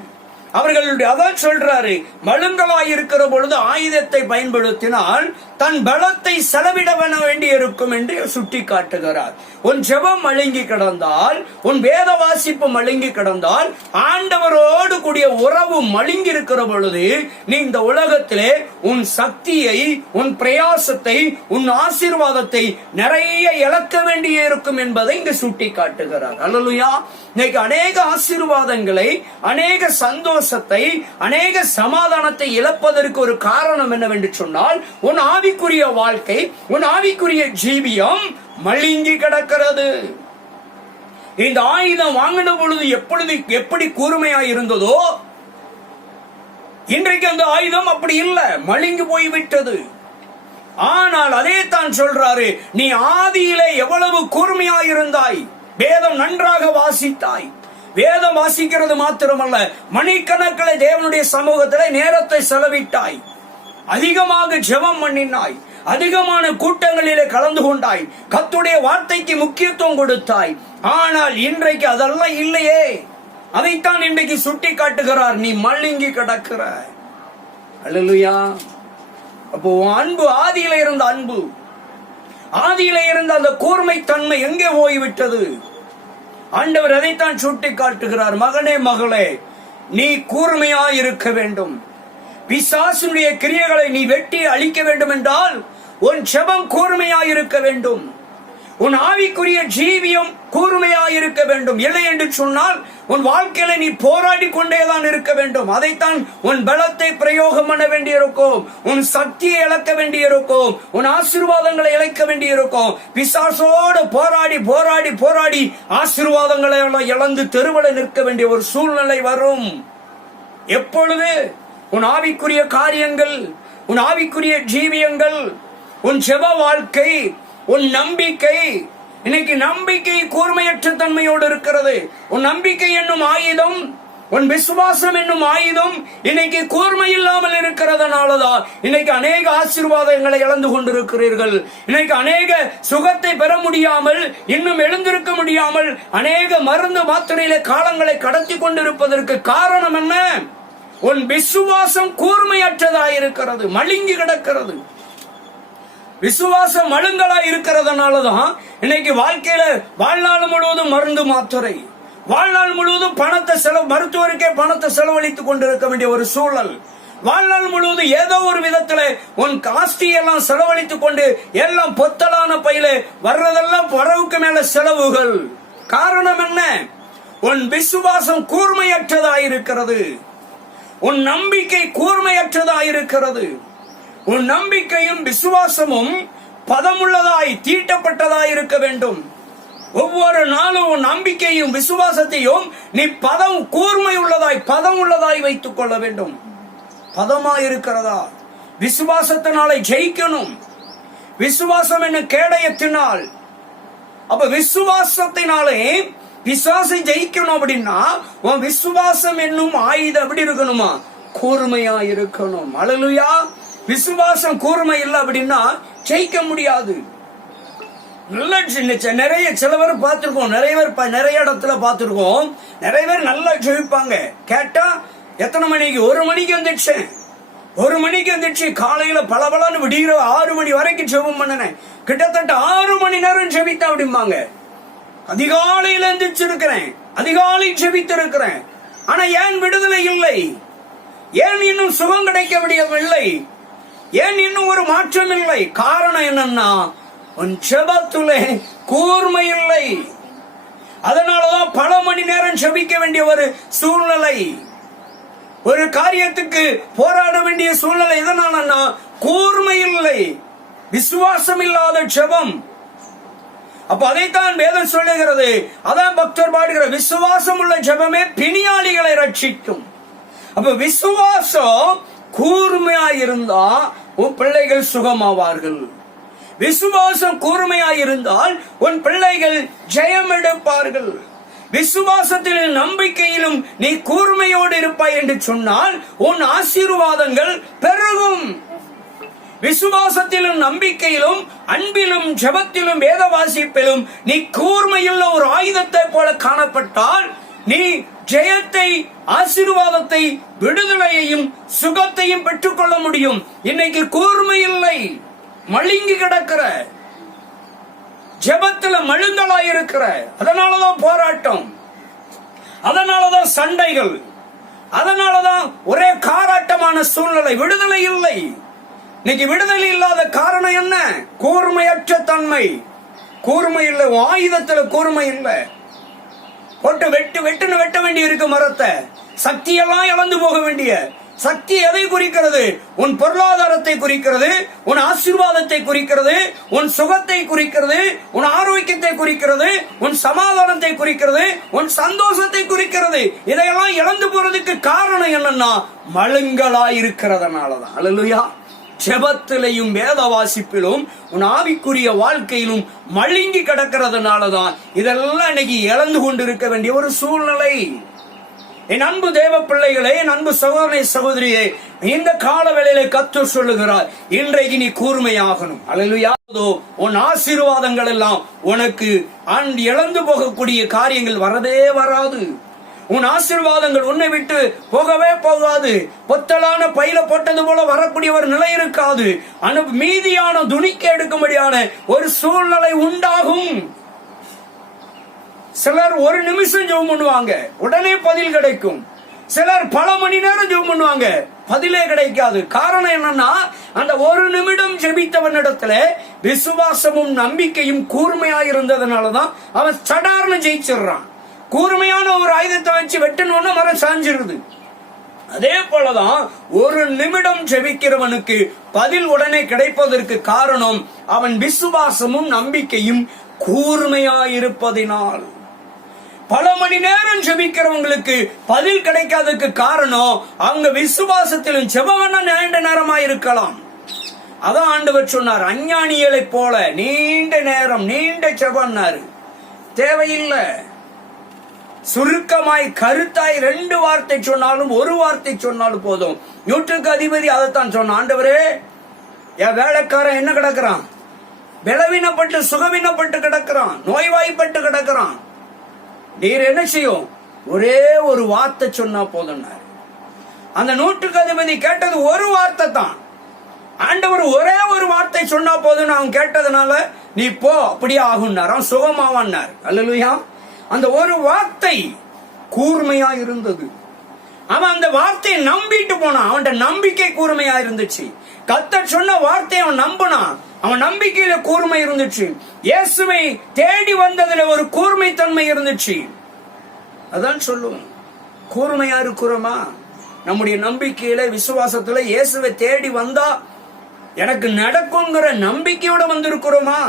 அவர்களுடைய அதான் சொல்றாரு, மழுங்கலாய் இருக்கிற பொழுது ஆயுதத்தை பயன்படுத்தினால் தன் பலத்தை செலவிட வேண்டி இருக்கும் என்று சுட்டி காட்டுகிறார். உன் ஜெபம் மழுங்கி கிடந்தால், உன் வேத வாசிப்பு மழுங்கி கிடந்தால், ஆண்டவரோடு கூடிய உறவு மழுங்கி இருக்கிற பொழுது நீ இந்த உலகத்திலே உன் சக்தியை, உன் பிரயாசத்தை, உன் ஆசீர்வாதத்தை நிறைய இழக்க வேண்டிய இருக்கும் என்பதை இங்கு சுட்டி காட்டுகிறார். அல்லேலூயா. இன்னைக்கு அநேக ஆசீர்வாதங்களை, அநேக சந்தோஷத்தை, அநேக சமாதானத்தை இழப்பதற்கு ஒரு காரணம் என்னவென்று சொன்னால், உன் ஆவிக்குரிய வாழ்க்கை, உன் ஆவிக்குரிய ஜீவியம் மழுங்கி கிடக்கிறது. இந்த ஆயுதம் வாங்கின பொழுது எப்படி கூர்மையாய் இருந்ததோ, இன்றைக்கு அந்த ஆயுதம் அப்படி இல்லை, மழுங்கி போய்விட்டது. ஆனால் அதே தான் சொல்றாரு, நீ ஆதியிலே எவ்வளவு கூர்மையாயிருந்தாய், வேதம் நன்றாக வாசித்தாய். வேதம் வாசிக்கிறது மாத்திரமல்ல, மணிக்கணக்கில் தேவனுடைய சமூகத்திலே நேரத்தை செலவிட்டாய், அதிகமாக ஜெபம் பண்ணினாய், அதிகமான கூட்டங்களிலே கலந்து கொண்டாய், கர்த்தருடைய வார்த்தைக்கு முக்கியத்துவம் கொடுத்தாய். ஆனால் இன்றைக்கு அதெல்லாம் இல்லையே. அதைத்தான் இன்றைக்கு சுட்டி காட்டுகிறார், நீ மழுங்கி கிடக்கிற. அல்லேலூயா. அப்போ அன்பு, ஆதியில இருந்த அன்பு, ஆதியில இருந்த அந்த கூர்மை தன்மை எங்கே போய்விட்டது? ஆண்டவர் அதைத்தான் சுட்டி காட்டுகிறார். மகனே, மகளே, நீ கூர்மையாய் இருக்க வேண்டும். பிசாசுடைய கிரியைகளை நீ வெட்டி அழிக்க வேண்டும் என்றால் உன் ஜெபம் கூர்மையாய் இருக்க வேண்டும். உன் ஆவிக்குரிய ஜீவியம் கூர்மையாய் இருக்க வேண்டும். இல்லை என்று சொன்னால் உன் வாழ்க்கையில நீ போராடி கொண்டேதான் இருக்க வேண்டும். அதைத்தான் உன் பலத்தை பிரயோகம் பண்ண வேண்டியிருக்கும், உன் சக்தியை இழக்க வேண்டியிருக்கும், உன் ஆசீர்வாதங்களை இழக்க வேண்டியிருக்கும். பிசாசோடு போராடி போராடி போராடி ஆசீர்வாதங்களை எல்லாம் இழந்து தெருவில் நிற்க வேண்டிய ஒரு சூழ்நிலை வரும். எப்பொழுது உன் ஆவிக்குரிய காரியங்கள், உன் ஆவிக்குரிய ஜீவியங்கள், உன் ஜெப வாழ்க்கை, உன் நம்பிக்கை, இன்னைக்கு நம்பிக்கை கூர்மையற்ற தன்மையோடு இருக்கிறது. உன் நம்பிக்கை என்னும் ஆயுதம், உன் விசுவாசம் என்னும் ஆயுதம் இன்னைக்கு கூர்மை இல்லாமல் இருக்கிறதுனாலதான் இன்னைக்கு அநேக ஆசீர்வாதங்களை இழந்து கொண்டிருக்கிறீர்கள். இன்னைக்கு அநேக சுகத்தை பெற முடியாமல், இன்னும் எழுந்திருக்க முடியாமல், அநேக மருந்து மாத்திரையில காலங்களை கடத்தி கொண்டிருப்பதற்கு காரணம் என்ன? உன் விசுவாசம் கூர்மையற்றதாயிருக்கிறது, மழுங்கி கிடக்கிறது. விசுவாசம் மழுங்களா இருக்கிறதுனாலதான் இன்னைக்கு வாழ்க்கையில வாழ்நாள் முழுவதும் மருந்து மாத்திரை, வாழ்நாள் முழுவதும் மருத்துவருக்கே பணத்தை செலவழித்துக் கொண்டிருக்க வேண்டிய ஒரு சூழல், வாழ்நாள் முழுவதும் ஏதோ ஒரு விதத்துல உன் காஸ்டி எல்லாம் செலவழித்துக் கொண்டு எல்லாம் பொத்தலான பையில வர்றதெல்லாம் வரவுக்கு மேல செலவுகள். காரணம் என்ன? உன் விசுவாசம் கூர்மையற்றதாயிருக்கிறது, உன் நம்பிக்கை கூர்மையற்றதாயிருக்கிறது. உன் நம்பிக்கையும் விசுவாசமும் பதமுள்ளதாய் தீட்டப்பட்டதாய் இருக்க வேண்டும். ஒவ்வொரு நாளும் உன் நம்பிக்கையும் விசுவாசத்தையும் நீ கூர்மை உள்ளதாய் பதம் உள்ளதாய் வைத்துக் கொள்ள வேண்டும். பதமாய் இருக்கிறதா? விசுவாசத்தினாலே ஜெயிக்கணும். விசுவாசம் என்ன கேடயத்தினால். அப்ப விசுவாசத்தினாலே விசுவாசை ஜெயிக்கணும் அப்படின்னா உன் விசுவாசம் என்னும் ஆயுதம் எப்படி இருக்கணுமா? கூர்மையா இருக்கணும். அல்லேலூயா. விசுவாசம் கூர்மை இல்லை அப்படின்னா ஜெயிக்க முடியாது. நிறைய சில பேர் பார்த்திருக்கோம், நிறைய இடத்துல பார்த்திருக்கோம். நிறைய பேர் நல்லா ஜெயிப்பாங்க. கேட்டா எத்தனை மணிக்கு? 1 மணிக்கு வந்துடுச்சேன், 1 மணிக்கு வந்துடுச்சு. காலையில பலபலன்னு விடிகிற 6 மணி வரைக்கும் ஜெபம் பண்ணினேன். கிட்டத்தட்ட 6 மணி நேரம் ஜெபித்தா அப்படிம்பாங்க. அதிகாலையில எந்திரிச்சிருக்கிறேன், அதிகாலை ஜெபித்திருக்கிறேன். ஆனா ஏன் விடுதலை இல்லை? ஏன் இன்னும் சுகம் கிடைக்க முடியவில்லை? ஏன் இன்னும் ஒரு மாற்றம் இல்லை? காரணம் என்னன்னா உன் ஜெபத்திலே கூர்மை இல்லை. அதனாலதான் பல மணி நேரம் ஜெபிக்க வேண்டிய ஒரு சூழ்நிலை, ஒரு காரியத்துக்கு போராட வேண்டிய சூழ்நிலை. எதனாலன்னா கூர்மை இல்லை, விசுவாசம் இல்லாத ஜெபம். அப்ப அதைத்தான் வேதம் சொல்லுகிறது. அதான் பக்தர் பாடுகிற விசுவாசம் உள்ள ஜெபமே பிணியாளிகளை ரட்சிக்கும். அப்ப விசுவாசம் கூர்மையாயிருந்தா உன் பிள்ளைகள் சுகமாவார்கள். விசுவாசம் கூர்மையாயிருந்தால் உன் பிள்ளைகள் ஜெயம் எடுப்பார்கள். விசுவாசத்திலும் நம்பிக்கையிலும் நீ கூர்மையோடு இருப்பாய் என்று சொன்னால் உன் ஆசீர்வாதங்கள் பெருகும். விசுவாசத்திலும் நம்பிக்கையிலும் அன்பிலும் ஜெபத்திலும் வேத வாசிப்பிலும் நீ கூர்மையுள்ள ஒரு ஆயுதத்தை போல காணப்பட்டால் நீ ஜெயத்தை, ஆசீர்வாதத்தை, விடுதலையையும் சுகத்தையும் பெற்றுக்கொள்ள முடியும். இன்னைக்கு கூர்மை இல்லை, மழுங்கி கிடக்கிற, ஜெபத்துல மழுங்கலாயிருக்கிற. அதனாலதான் போராட்டம், அதனாலதான் சண்டைகள், அதனாலதான் ஒரே காராட்டமான சூழ்நிலை. விடுதலை இல்லை. இன்னைக்கு விடுதலை இல்லாத காரணம் என்ன? கூர்மையற்ற தன்மை. கூர்மை இல்லை, ஆயுதத்துல கூர்மை இல்லை. போட்டு வெட்ட வேண்டி இருக்கு மரத்தை. சக்தியெல்லாம் இழந்து போக வேண்டிய சக்தி எதை குறிக்கிறது? உன் பொருளாதாரத்தை குறிக்கிறது, உன் ஆசீர்வாதத்தை குறிக்கிறது, உன் சுகத்தை குறிக்கிறது, உன் ஆரோக்கியத்தை குறிக்கிறது, உன் சமாதானத்தை குறிக்கிறது, உன் சந்தோஷத்தை குறிக்கிறது. இதையெல்லாம் இழந்து போறதுக்கு காரணம் என்னன்னா மழுங்கலாயிருக்கிறதுனாலதான். அல்லேலூயா. ஜெபத்திலையும் வேத வாசிப்பிலும் உன் ஆவிக்குரிய வாழ்க்கையிலும் மழுங்கி கிடக்கிறதுனாலதான் இதெல்லாம் இன்னைக்கு இழந்து கொண்டிருக்க வேண்டிய ஒரு சூழ்நிலை. என் அன்பு தேவ பிள்ளைகளே, என் அன்பு சகோதரனை சகோதரியே, இந்த கால வேளையிலே கர்த்தர் சொல்லுகிறார், இன்றைக்கு நீ கூர்மையாகணும். அல்லேலூயா. உன் ஆசீர்வாதங்கள் எல்லாம் உனக்கு இழந்து போகக்கூடிய காரியங்கள் வரவே வராது. உன் ஆசீர்வாதங்கள் உன்னை விட்டு போகவே போகாது. பொத்தலான பையில போட்டது போல வரக்கூடிய ஒரு நிலை இருக்காது. மீதியான துணிக்க எடுக்கும்படியான ஒரு சூழ்நிலை உண்டாகும். சிலர் 1 நிமிஷம் ஜெபம் பண்ணுவாங்க, உடனே பதில் கிடைக்கும். சிலர் பல மணி நேரம் ஜெபம் பண்ணுவாங்க, பதிலே கிடைக்காது. காரணம் என்னன்னா அந்த 1 நிமிடம் ஜெபித்தவனிடத்துல விசுவாசமும் நம்பிக்கையும் கூர்மையாயிருந்ததுனாலதான் அவன் சடார்னு ஜெயிச்சிடுறான். கூர்மையான ஒரு ஆயுதத்தை வச்சு வெட்டணும்னா மரம் சாஞ்சிருது. அதே போலதான் 1 நிமிடம் ஜெபிக்கிறவனுக்கு பதில் உடனே கிடைப்பதற்கு காரணம் அவன் விசுவாசமும் நம்பிக்கையும் கூர்மையாயிருப்பதினால். பல மணி நேரம் ஜெபிக்கிறவங்களுக்கு பதில் கிடைக்காததுக்கு காரணம் அவங்க விசுவாசத்திலும் ஜெபம் நீண்ட நேரமாயிருக்கலாம். அதான் ஆண்டவர் சொன்னார், அஞ்ஞானிகளை போல நீண்ட நேரம் நீண்ட ஜெபம்னாரு. தேவையில்லை. சுருக்கமாய் கருத்தாய் 2 வார்த்தை சொன்னாலும் 1 வார்த்தை சொன்னாலும் போதும். 100க்கு அதிபதி அதைத்தான் சொன்ன. ஆண்டவரே, என் வேலைக்காரன் என்ன கிடக்கிறான்? பலவீனப்பட்டு சுகவீனப்பட்டு கிடக்கிறான், நோய்வாய்ப்பட்டு கிடக்கிறான். நீர் என்ன செய்யும்? ஒரே ஒரு வார்த்தை சொன்னா போதும். அந்த 100க்கு அதிபதி கேட்டது 1 வார்த்தை தான். ஆண்டவர் ஒரே ஒரு வார்த்தை வார்த்தை சொன்னா போதும் அவன் கேட்டதுனால நீ போ அப்படியே ஆகுன்னார், அவன் சுகமாவான்னார். அல்லேலூயா. அந்த ஒரு வார்த்தை கூர்மையா இருந்தது. அவன் அந்த வார்த்தையை நம்பிட்டு போனான். அவன் நம்பிக்கை கூர்மையா இருந்துச்சு. கர்த்தர் சொன்ன வார்த்தையை அவன் நம்பினான். அவன் நம்பிக்கையில கூர்மை இருந்துச்சு. இயேசுவை தேடி வந்ததுல ஒரு கூர்மை தன்மை இருந்துச்சு. அதான் சொல்லுவோம், கூர்மையா இருக்கிறோமா? நம்முடைய நம்பிக்கையில விசுவாசத்துல இயேசுவை தேடி வந்தா எனக்கு நடக்குங்கிற நம்பிக்கையோட வந்திருக்கிறோமா?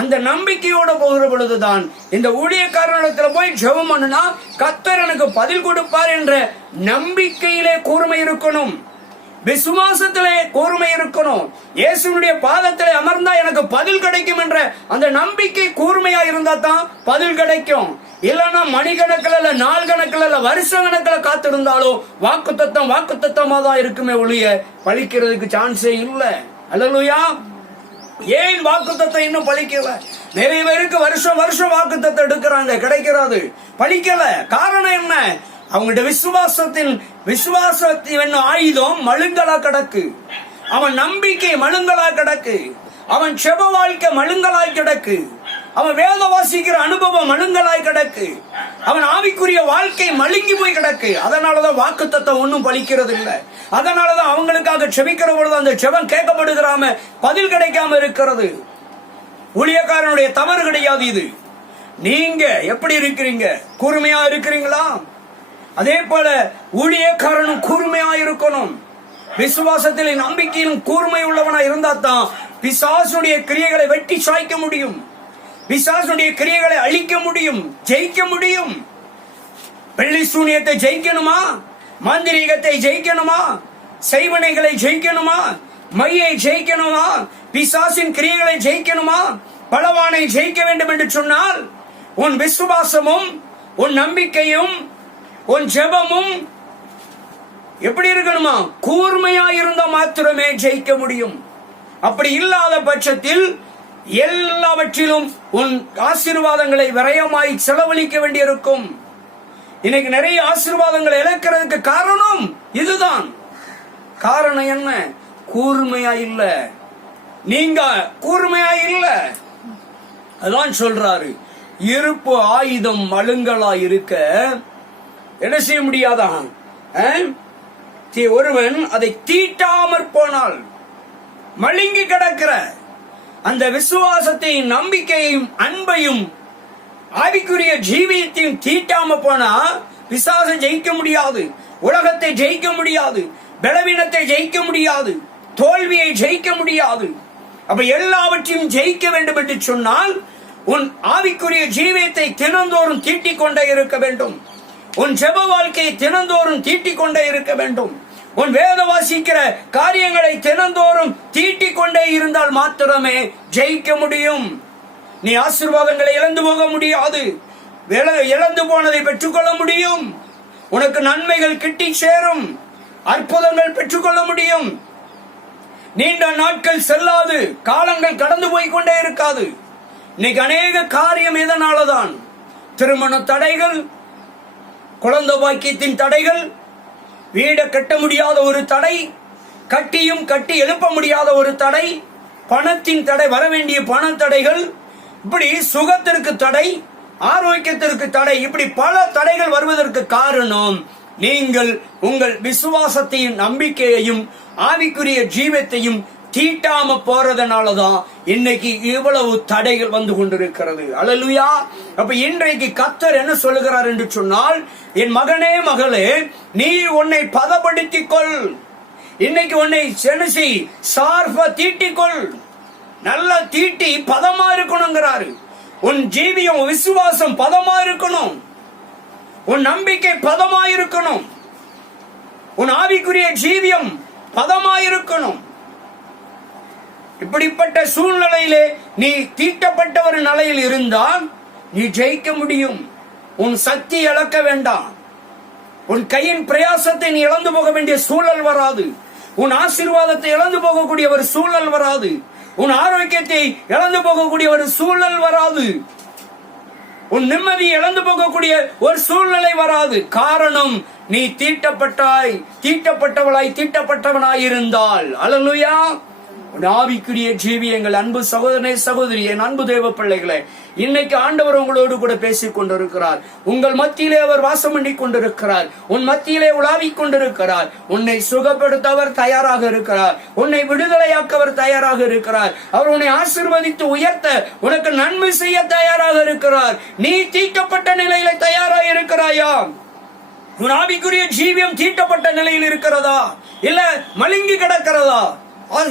அந்த நம்பிக்கையோட போகிற பொழுதுதான் இந்த ஊழியக்காரனிடத்துல போய் ஜெபம் பண்ணுனா கர்த்தர் எனக்கு பதில் கொடுப்பார் என்ற நம்பிக்கையிலே கூர்மை இருக்கணும். விசுவாசத்திலே கூர்மை இருக்கணும். இயேசுனுடைய பாதத்திலே அமர்ந்தா எனக்கு பதில் கிடைக்கும் என்ற அந்த நம்பிக்கை கூர்மையா இருந்தா தான் பதில் கிடைக்கும். இல்லன்னா மணிக்கணக்கில் இல்ல, நாள் கணக்கில் இல்ல, வருஷ கணக்கில் காத்திருந்தாலும் வாக்குத்தத்தமா தான் இருக்குமே ஒழிய பழிக்கிறதுக்கு சான்ஸே இல்லை. அல்லேலூயா. ஏன் வாக்குத்தத்தம் இன்னும் பழிக்கல? நிறைய பேருக்கு வருஷம் வாக்குத்தத்தம் எடுக்கிறாங்க, கிடைக்கிறது, பழிக்கல. காரணம் என்ன? அவங்களுடைய விசுவாசத்தின் ஆயுதம் மழுங்களா கிடக்கு. அவன் நம்பிக்கை மழுங்களா கிடக்கு. அவன் செப வாழ்க்கை மழுங்கலாய் கிடக்கு. அவன் வேத வாசிக்கிற அனுபவம் மழுங்கலாய் கிடக்கு. அவன் ஆவிக்குரிய வாழ்க்கை மழுங்கி போய் கிடக்கு. அதனாலதான் வாக்குத்தத்தம் ஒன்னும் பலிக்கிறது இல்லை. அதனாலதான் அவங்களுக்காக செபிக்கிற பொழுது அந்த செபம் கேட்கப்படுகிறாம பதில் கிடைக்காம இருக்கிறது. ஊழியக்காரனுடைய தவறு கிடையாது இது. நீங்க எப்படி இருக்கிறீங்க? கூர்மையா இருக்கிறீங்களா? அதே போல ஊழியக்காரனும் கூர்மையா இருக்கணும். விசுவாசத்திலே நம்பிக்கையிலும் கூர்மை உள்ளவனா இருந்தா தான் பிசாசுடைய கிரியைகளை வெட்டி சாய்க்க முடியும். பிசாசுடைய கிரியைகளை அழிக்க முடியும், ஜெயிக்க முடியும். வெள்ளி சூனியத்தை ஜெயிக்கணுமா? மாந்திரீகத்தை ஜெயிக்கணுமா? செய்வனைகளை ஜெயிக்கணுமா? மையை ஜெயிக்கணுமா? பிசாசின் கிரியைகளை ஜெயிக்கணுமா? பலவானை ஜெயிக்க வேண்டும் என்று சொன்னால் உன் விசுவாசமும் உன் நம்பிக்கையும் உன் ஜெபமும் எப்படி இருக்கணுமா? கூர்மையா இருந்தா மாத்திரமே ஜெயிக்க முடியும். அப்படி இல்லாத பட்சத்தில் எல்லாவற்றிலும் உன் ஆசீர்வாதங்களை விரயமாய் செலவழிக்க வேண்டியிருக்கும். இன்னைக்கு நிறைய ஆசீர்வாதங்களை இழக்கிறதுக்கு காரணம் இதுதான். காரணம் என்ன? கூர்மையா இல்ல. நீங்க கூர்மையா இல்ல. அதான் சொல்றாரு, இருப்பு ஆயுதம் மழுங்களா இருக்க என்ன செய்ய முடியாதான்? ஒருவன் அதை தீட்டாமற் போனால், மழுங்கி கிடக்கிற அந்த விசுவாசத்தையும் நம்பிக்கையும் அன்பையும் ஆவிக்குரிய ஜீவியத்தையும் தீட்டாம போனா பிசாசை ஜெயிக்க முடியாது, உலகத்தை ஜெயிக்க முடியாது, பலவீனத்தை ஜெயிக்க முடியாது, தோல்வியை ஜெயிக்க முடியாது. அப்ப எல்லாவற்றையும் ஜெயிக்க வேண்டும் என்று சொன்னால் உன் ஆவிக்குரிய ஜீவியத்தை தினந்தோறும் தீட்டிக் கொண்டே இருக்க வேண்டும். உன் ஜெப வாழ்க்கையை தினந்தோறும் தீட்டிக் கொண்டே இருக்க வேண்டும். உன் வேத வாசிக்கிற காரியங்களை தினந்தோறும் தீட்டிக் கொண்டே இருந்தால் மாத்திரமே ஜெயிக்க முடியும். நீ ஆசீர்வாதங்களை இழந்து போக முடியாது. இழந்து போனதை பெற்றுக்கொள்ள முடியும். உனக்கு நன்மைகள் கிட்டி சேரும். அற்புதங்கள் பெற்றுக்கொள்ள முடியும். நீண்ட நாட்கள் செல்லாது, காலங்கள் கடந்து போய் கொண்டே இருக்காது. இன்னைக்கு அநேக காரியம் இதனாலதான் திருமண தடைகள், குழந்தை பாக்கியத்தின் தடைகள், வீடை கட்ட முடியாத ஒரு தடை, கட்டியும் கட்டி எழுப்ப முடியாத ஒரு தடை, பணத்தின் தடை, வர வேண்டிய பண தடைகள், இப்படி சுகத்திற்கு தடை, ஆரோக்கியத்திற்கு தடை, இப்படி பல தடைகள் வருவதற்கு காரணம் நீங்கள் உங்கள் விசுவாசத்தையும் நம்பிக்கையையும் ஆவிக்குரிய ஜீவத்தையும் தீட்டாம போறதுனாலதான் இன்னைக்கு இவ்வளவு தடைகள் வந்து கொண்டிருக்கிறது. அல்லேலூயா. அப்ப இன்றைக்கு கர்த்தர் என்ன சொல்லுகிறார் என்று சொன்னால், என் மகனே மகளே, நீ உன்னை பதப்படுத்திக் கொள். இன்னைக்கு உன்னை செனசி சார்பா தீட்டிக்கொள். நல்லா தீட்டி பதமா இருக்கணுங்கிறாரு. உன் ஜீவியம் விசுவாசம் பதமா இருக்கணும். உன் நம்பிக்கை பதமா இருக்கணும். உன் ஆவிக்குரிய ஜீவியம் பதமா இருக்கணும். இப்படிப்பட்ட சூழ்நிலையிலே நீ தீட்டப்பட்ட ஒரு நிலையில் இருந்தால் நீ ஜெயிக்க முடியும். உன் சக்தி இழக்க வேண்டாம். உன் கையின் பிரயாசத்தை நீ இழந்து போக வேண்டிய சூழல் வராது. உன் ஆசீர்வாதத்தை இழந்து போகக்கூடிய ஒரு சூழல் வராது. உன் ஆரோக்கியத்தை இழந்து போகக்கூடிய ஒரு சூழல் வராது. உன் நிம்மதியை இழந்து போகக்கூடிய ஒரு சூழ்நிலை வராது. காரணம், நீ தீட்டப்பட்டவளாய் தீட்டப்பட்டவனாய் இருந்தால். அல்லேலூயா. ஆவிக்குரிய ஜீவியங்கள். அன்பு சகோதரனே, சகோதரி, என் அன்பு தேவ பிள்ளைகளே, இன்னைக்கு ஆண்டவர் உங்களோடு கூட பேசிக் கொண்டிருக்கிறார். உங்கள் மத்தியிலே அவர் வாசம் பண்ணி கொண்டிருக்கிறார். உன் மத்தியிலே உலாவிக் கொண்டிருக்கிறார். உன்னை சுகப்படுத்த அவர் தயாராக இருக்கிறார். உன்னை விடுதலையாக்க அவர் தயாராக இருக்கிறார். அவர் உன்னை ஆசீர்வதித்து உயர்த்த, உனக்கு நன்மை செய்ய தயாராக இருக்கிறார். நீ தீட்டப்பட்ட நிலையில தயாராக இருக்கிறாயா? உன் ஆவிக்குரிய ஜீவியம் தீட்டப்பட்ட நிலையில் இருக்கிறதா, இல்ல மழுங்கி கிடக்கிறதா?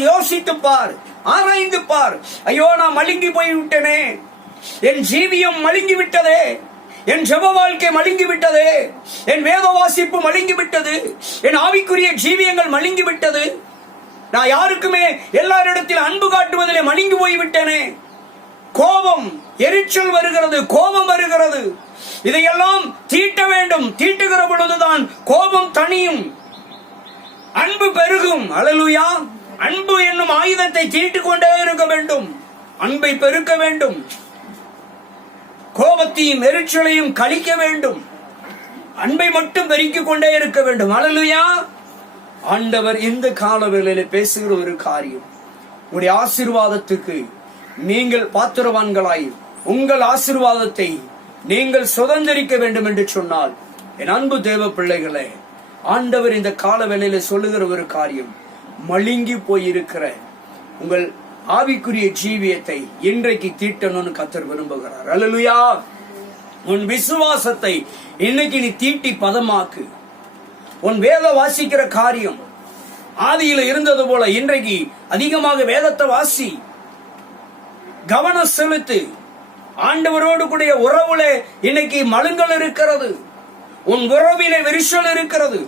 யோசித்து பார், ஆராய்ந்து பார். ஐயோ, நான் மழுங்கி போய் விட்டேனே, என் ஜீவியம் மழுங்கி விட்டதே, என் ஜெப வாழ்க்கை மழுங்கி விட்டதே, என் வேத வாசிப்பு மழுங்கி விட்டது, என் ஆவிக்குரிய ஜீவியங்கள் மழுங்கி விட்டது, நான் யாருக்குமே எல்லாரிடத்தில் அன்பு காட்டுவதிலே மழுங்கி போய் விட்டேனே. கோபம், எரிச்சல் வருகிறது, கோபம் வருகிறது. இதையெல்லாம் தீட்ட வேண்டும். தீட்டுகிற பொழுதுதான் கோபம் தணியும், அன்பு பெருகும். அல்லேலூயா. அன்பு என்னும் ஆயுதத்தை தீட்டிக் கொண்டே இருக்க வேண்டும். அன்பை பெருக்க வேண்டும். கோபத்தையும் எரிச்சலையும் கழிக்க வேண்டும். அன்பை மட்டும் பெருக்கிக் கொண்டே இருக்க வேண்டும். அல்லேலூயா. ஆண்டவர் இந்த காலவேளையில பேசுகிற ஒரு காரியம், உங்களுடைய ஆசீர்வாதத்துக்கு நீங்கள் பாத்திரவான்களாய் உங்கள் ஆசீர்வாதத்தை நீங்கள் சுதந்திரிக்க வேண்டும் என்று சொன்னால், என் அன்பு தேவ பிள்ளைகளே, ஆண்டவர் இந்த காலவேளையில சொல்லுகிற ஒரு காரியம், மழுங்கி போயிருக்கிற உங்கள் ஆவிக்குரிய ஜீவியத்தை இன்றைக்கு தீட்டணும்னு கர்த்தர் விரும்புகிறார். அல்லேலூயா. உன் விசுவாசத்தை இன்னைக்கு நீ தீட்டி பதமாக்கு. உன் வேத வாசிக்கிற காரியம் ஆதியில இருந்தது போல இன்றைக்கு அதிகமாக வேதத்தை வாசி, கவனம் செலுத்து. ஆண்டவரோடு கூடிய உறவுல இன்னைக்கு மழுங்கல் இருக்கிறது. உன் உறவிலே விரிசல் இருக்கிறது.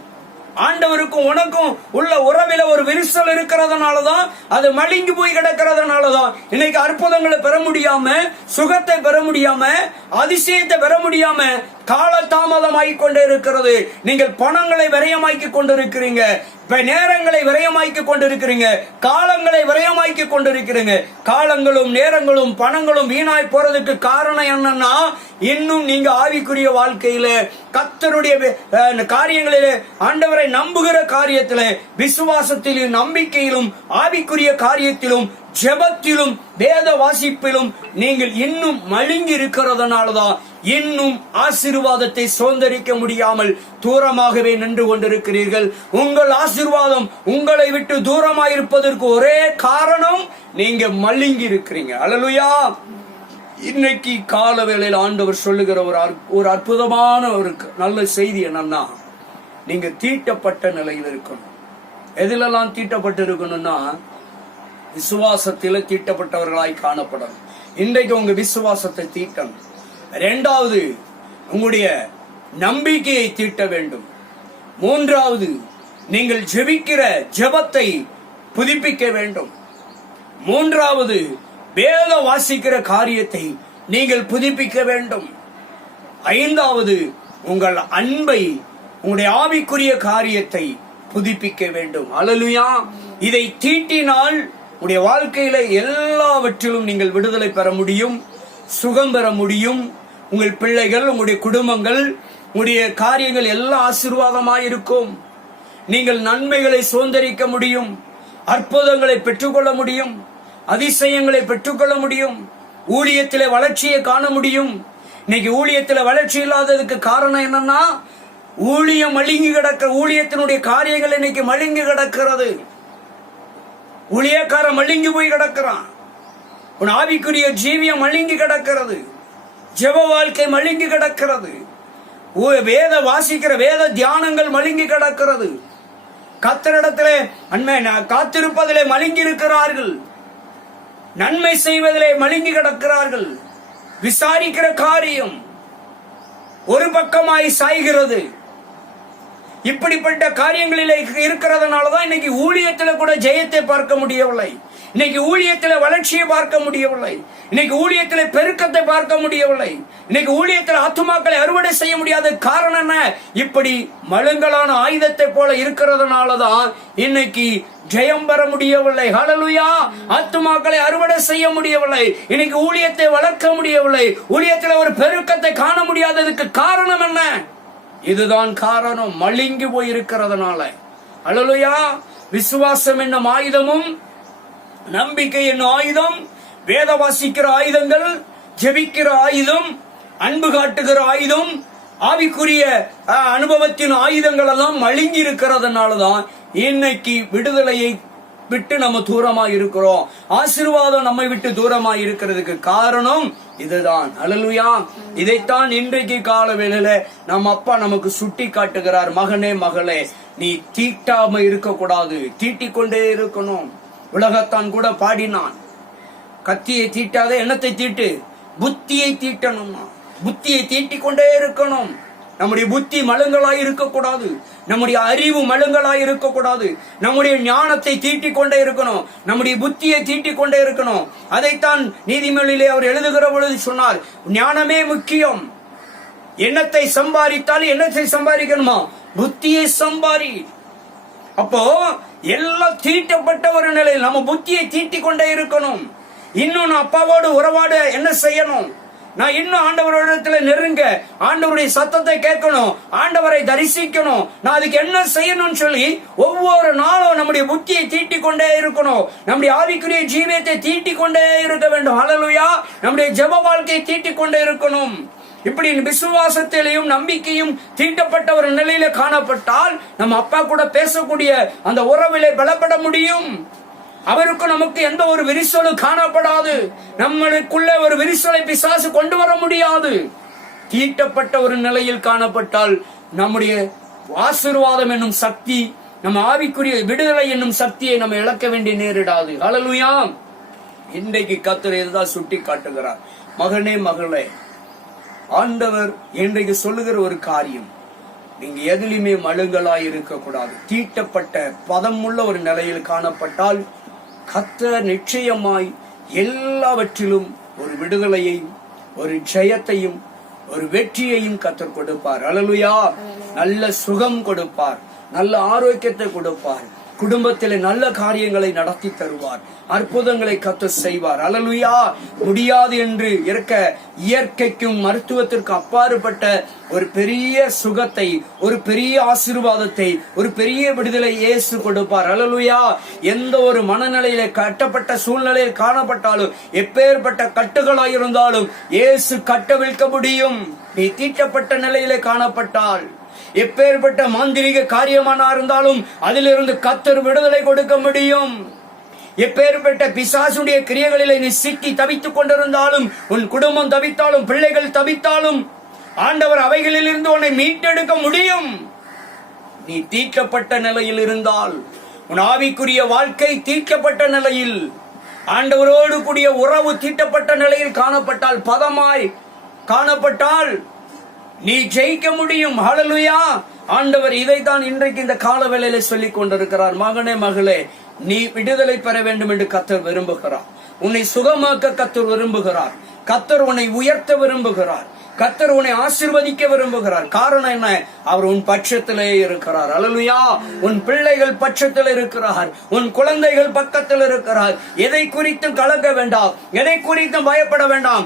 ஆண்டவருக்கும் உனக்கும் உள்ள உறவில ஒரு விரிசல் இருக்கிறதுனாலதான், அது மழுங்கி போய் கிடக்கிறதுனாலதான் இன்னைக்கு அற்புதங்களை பெற முடியாம, சுகத்தை பெற முடியாம, அதிசயத்தை பெற முடியாம காலதாமதமாகி கொண்டே இருக்கிறது. நீங்கள் பணங்களை விரயமாக்கி கொண்டிருக்கிறீங்க, நேரங்களை விரயமாக்கி கொண்டிருக்கிறீங்க, காலங்களை விரயமாக்கி கொண்டிருக்கிறீங்க. காலங்களும் நேரங்களும் பணங்களும் வீணாய் போறதுக்கு காரணம் என்னன்னா, இன்னும் நீங்க ஆவிக்குரிய வாழ்க்கையில கர்த்தருடைய காரியங்களிலே, ஆண்டவரை நம்புகிற காரியத்திலே, விசுவாசத்திலும் நம்பிக்கையிலும் ஆவிக்குரிய காரியத்திலும் ஜெபத்திலும் வேத வாசிப்பிலும் நீங்கள் இன்னும் மழுங்கி இருக்கிறதுனாலதான் இன்னும் ஆசீர்வாதத்தை சுதந்திரிக்க முடியாமல் தூரமாகவே நின்று கொண்டிருக்கிறீர்கள். உங்கள் ஆசீர்வாதம் உங்களை விட்டு தூரமாயிருப்பதற்கு ஒரே காரணம், நீங்க மழுங்கி இருக்கிறீங்க. அல்லேலூயா. இன்னைக்கு கால வேளையில் ஆண்டவர் சொல்லுகிற ஒரு அற்புதமான ஒரு நல்ல செய்தி என்னன்னா, நீங்க தீட்டப்பட்ட நிலையில் இருக்கணும். எதிலெல்லாம் தீட்டப்பட்டு இருக்கணும்னா, விசுவாசத்தில தீட்டப்பட்டவர்களாய் காணப்படும். இன்றைக்கு உங்க விசுவாசத்தை தீட்டணும். இரண்டாவது, உங்களுடைய நம்பிக்கையை தீட்ட வேண்டும். மூன்றாவது, நீங்கள் ஜெபிக்கிற ஜெபத்தை புதுப்பிக்க வேண்டும். மூன்றாவது, வேத வாசிக்கிற காரியத்தை நீங்கள் புதுப்பிக்க வேண்டும். ஐந்தாவது, உங்கள் அன்பை, உங்களுடைய ஆவிக்குரிய காரியத்தை புதுப்பிக்க வேண்டும். அல்லேலூயா. இதை தீட்டினால் உடைய வாழ்க்கையில எல்லாவற்றிலும் நீங்கள் விடுதலை பெற முடியும், சுகம் பெற முடியும். உங்கள் பிள்ளைகள், உங்களுடைய குடும்பங்கள், உங்களுடைய காரியங்கள் எல்லாம் ஆசீர்வாதமாய் இருக்கும். நீங்கள் நன்மைகளை சுதந்திரிக்க முடியும், அற்புதங்களை பெற்றுக்கொள்ள முடியும், அதிசயங்களை பெற்றுக்கொள்ள முடியும், ஊழியத்திலே வளர்ச்சியை காண முடியும். இன்னைக்கு ஊழியத்திலே வளர்ச்சி இல்லாததுக்கு காரணம் என்னன்னா, ஊழியம் மழுங்கி கிடக்கிற, ஊழியத்தினுடைய காரியங்கள் இன்னைக்கு மழுங்கி கிடக்கிறது. ஊழியக்காரன் மழுங்கி போய் கிடக்கிறான். உன் ஆவிக்குரிய ஜீவியம் மழுங்கி கிடக்கிறது. ஜெப வாழ்க்கை மழுங்கி கிடக்கிறது. வேத வாசிக்கிற வேத தியானங்கள் மழுங்கி கிடக்கிறது. கர்த்தரிடத்திலே காத்திருப்பதிலே மழுங்கி இருக்கிறார்கள். நன்மை செய்வதிலே மழுங்கி கிடக்கிறார்கள். விசாரிக்கிற காரியம் ஒரு பக்கமாய் சாய்கிறது. இப்படிப்பட்ட காரியங்களில் இருக்கிறதுனாலதான் இன்னைக்கு ஊழியத்தில் கூட ஜெயத்தை பார்க்க முடியவில்லை. இன்னைக்கு ஊழியத்தில் வளர்ச்சியை பார்க்க முடியவில்லை. இன்னைக்கு ஊழியத்தில் பெருக்கத்தை பார்க்க முடியவில்லை. இன்னைக்கு ஊழியத்தில் ஆத்துமாக்களை அறுவடை செய்ய முடியாத காரணம் என்ன? இப்படி மழுங்கலான ஆயுதத்தை போல இருக்கிறதுனாலதான் இன்னைக்கு ஜெயம் பெற முடியவில்லை. ஹல்லேலூயா. ஆத்துமாக்களை அறுவடை செய்ய முடியவில்லை. இன்னைக்கு ஊழியத்தை வளர்க்க முடியவில்லை. ஊழியத்தில் ஒரு பெருக்கத்தை காண முடியாததுக்கு காரணம் என்ன? இதுதான் காரணம், மழுங்கி போய் இருக்கிறதுனால. ஹல்லேலூயா. விசுவாசம் என்னும் ஆயுதமும் நம்பிக்கை என்னும் ஆயுதம், வேத வாசிக்கிற ஆயுதங்கள், ஜெபிக்கிற ஆயுதம், அன்பு காட்டுகிற ஆயுதம், ஆவிக்குரிய அனுபவத்தின் ஆயுதங்கள் எல்லாம் மழுங்கி இருக்கிறதுனாலதான் இன்னைக்கு விடுதலையை விட்டு நம்ம தூரமா இருக்கிறோம். ஆசீர்வாதம் நம்மை விட்டு தூரமா இருக்கிறதுக்கு காரணம் இதுதான். அல்லேலூயா. இதைத்தான் இன்றைக்கு கால வேளையில நம்ம அப்பா நமக்கு சுட்டி காட்டுகிறார். மகனே, மகளே, நீ தீட்டாம இருக்கக்கூடாது, தீட்டிக் கொண்டே இருக்கணும். உலகத்தான் கூட பாடினான், கத்தியை தீட்டாத எண்ணத்தை தீட்டு, புத்தியை தீட்டணும்னா புத்தியை தீட்டிக் கொண்டே இருக்கணும். நம்முடைய புத்தி மழுங்களாய் இருக்கக்கூடாது, நம்முடைய அறிவு மழுங்களாய் இருக்கக்கூடாது, நம்முடைய ஞானத்தை தீட்டிக் கொண்டே இருக்கணும், நம்முடைய புத்தியை தீட்டிக் கொண்டே இருக்கணும். அதைத்தான் நீதிமொழியிலே அவர் எழுதுகிற பொழுது சொன்னார், ஞானமே முக்கியம். எண்ணத்தை சம்பாதித்தால் எண்ணத்தை சம்பாதிக்கணுமா, புத்தியை சம்பாரி. அப்போ எல்லாம் தீட்டப்பட்ட ஒரு நிலையில் நம்ம புத்தியை தீட்டிக் கொண்டே இருக்கணும். இன்னும் நான் அப்பாவோடு உறவாட என்ன செய்யணும், நான் இன்னும் ஆண்டவரிடத்துல நெருங்க, ஆண்டவருடைய சத்தத்தை கேட்கணும், ஆண்டவரை தரிசிக்கணும், நான் அதுக்கு என்ன செய்யணும்னு சொல்லி ஒவ்வொரு நாளும் நம்முடைய புத்தியை தீட்டிக் கொண்டே இருக்கணும். நம்முடைய ஆவிக்குரிய ஜீவியத்தை தீட்டிக் கொண்டே இருக்க வேண்டும். அல்லேலூயா. நம்முடைய ஜெப வாழ்க்கையை தீட்டிக் கொண்டே இருக்கணும். இப்படி விசுவாசத்திலையும் நம்பிக்கையும் தீட்டப்பட்ட ஒரு நிலையில காணப்பட்டால் நம்ம அப்பா கூட பேசக்கூடிய அந்த உறவிலே பலப்பட முடியும். அவருக்கு நமக்கு எந்த ஒரு விரிசலும் காணப்படாது. நம்மளுக்குள்ள ஒரு விரிசலை பிசாசு கொண்டு வர முடியாது. தீட்டப்பட்ட ஒரு நிலையில் காணப்பட்டால் நம்முடைய ஆசீர்வாதம் என்னும் சக்தி, நம்ம ஆவிக்குரிய விடுதலை என்னும் சக்தியை நம்ம இழக்க வேண்டிய நேரிடாது. அல்லேலூயா. இன்றைக்கு கர்த்தர் இதுதான் சுட்டி காட்டுகிறார். மகனே, மகளே, ஆண்டவர் இன்றைக்கு சொல்லுகிற ஒரு காரியம், நீங்க எதிலுமே மழுங்கலாய் இருக்க கூடாது. தீட்டப்பட்ட பதமுள்ள ஒரு நிலையில் காணப்பட்டால் கர்த்தர் நிச்சயமாய் எல்லாவற்றிலும் ஒரு விடுதலையையும் ஒரு ஜெயத்தையும் ஒரு வெற்றியையும் கர்த்தர் கொடுப்பார். அல்லேலூயா. நல்ல சுகம் கொடுப்பார், நல்ல ஆரோக்கியத்தை கொடுப்பார், குடும்பத்திலே நல்ல காரியங்களை நடத்தி தருவார், அற்புதங்களை கர்த்தர் செய்வார். அல்லேலூயா. முடியாது என்று இருக்க இயற்கைக்கும் மருத்துவத்திற்கு அப்பாற்பட்ட ஒரு பெரிய சுகத்தை, ஒரு பெரிய ஆசீர்வாதத்தை, ஒரு பெரிய விடுதலை இயேசு கொடுப்பார். அல்லேலூயா. எந்த ஒரு மனநிலையில கட்டப்பட்ட சூழ்நிலையில் காணப்பட்டாலும், எப்பேற்பட்ட கட்டுகளாய் இருந்தாலும் இயேசு கட்டவிழ்க்க முடியும். நீ தீட்டப்பட்ட நிலையிலே காணப்பட்டால், எப்பேற்பட்ட மாந்திரிக காரியமானா இருந்தாலும் அதிலிருந்து கர்த்தர் விடுதலை கொடுக்க முடியும். எப்பேற்பட்ட பிசாசுடைய கிரியைகளிலே நீ சிக்கி தவித்துக் கொண்டிருந்தாலும், உன் குடும்பம் தவித்தாலும், பிள்ளைகள் தவித்தாலும், ஆண்டவர் அவைகளில் இருந்து உன்னை மீட்டெடுக்க முடியும். நீ தீட்டப்பட்ட நிலையில் இருந்தால், உன் ஆவிக்குரிய வாழ்க்கை தீட்டப்பட்ட நிலையில், ஆண்டவரோடு கூடிய உறவு தீட்டப்பட்ட நிலையில் காணப்பட்டால், பதமாய் காணப்பட்டால் நீ ஜெயிக்க முடியும். ஹல்லேலூயா. ஆண்டவர் இதைத்தான் இன்றைக்கு இந்த கால வேளையில சொல்லிக் கொண்டிருக்கிறார். மகனே, மகளே, நீ விடுதலை பெற வேண்டும் என்று கர்த்தர் விரும்புகிறார். உன்னை சுகமாக்க கர்த்தர் விரும்புகிறார். கர்த்தர் உன்னை உயர்த்த விரும்புகிறார். கர்த்தர் உன்னை ஆசீர்வதிக்க விரும்புகிறார். காரணம் என்ன? அவர் உன் பட்சத்திலே இருக்கிறார். அல்லேலூயா. உன் பிள்ளைகள் பட்சத்தில் இருக்கிறார், உன் குழந்தைகள் பக்கத்தில் இருக்கிறார். எதை குறித்தும் கலக்க வேண்டாம், எதை குறித்தும் பயப்பட வேண்டாம்.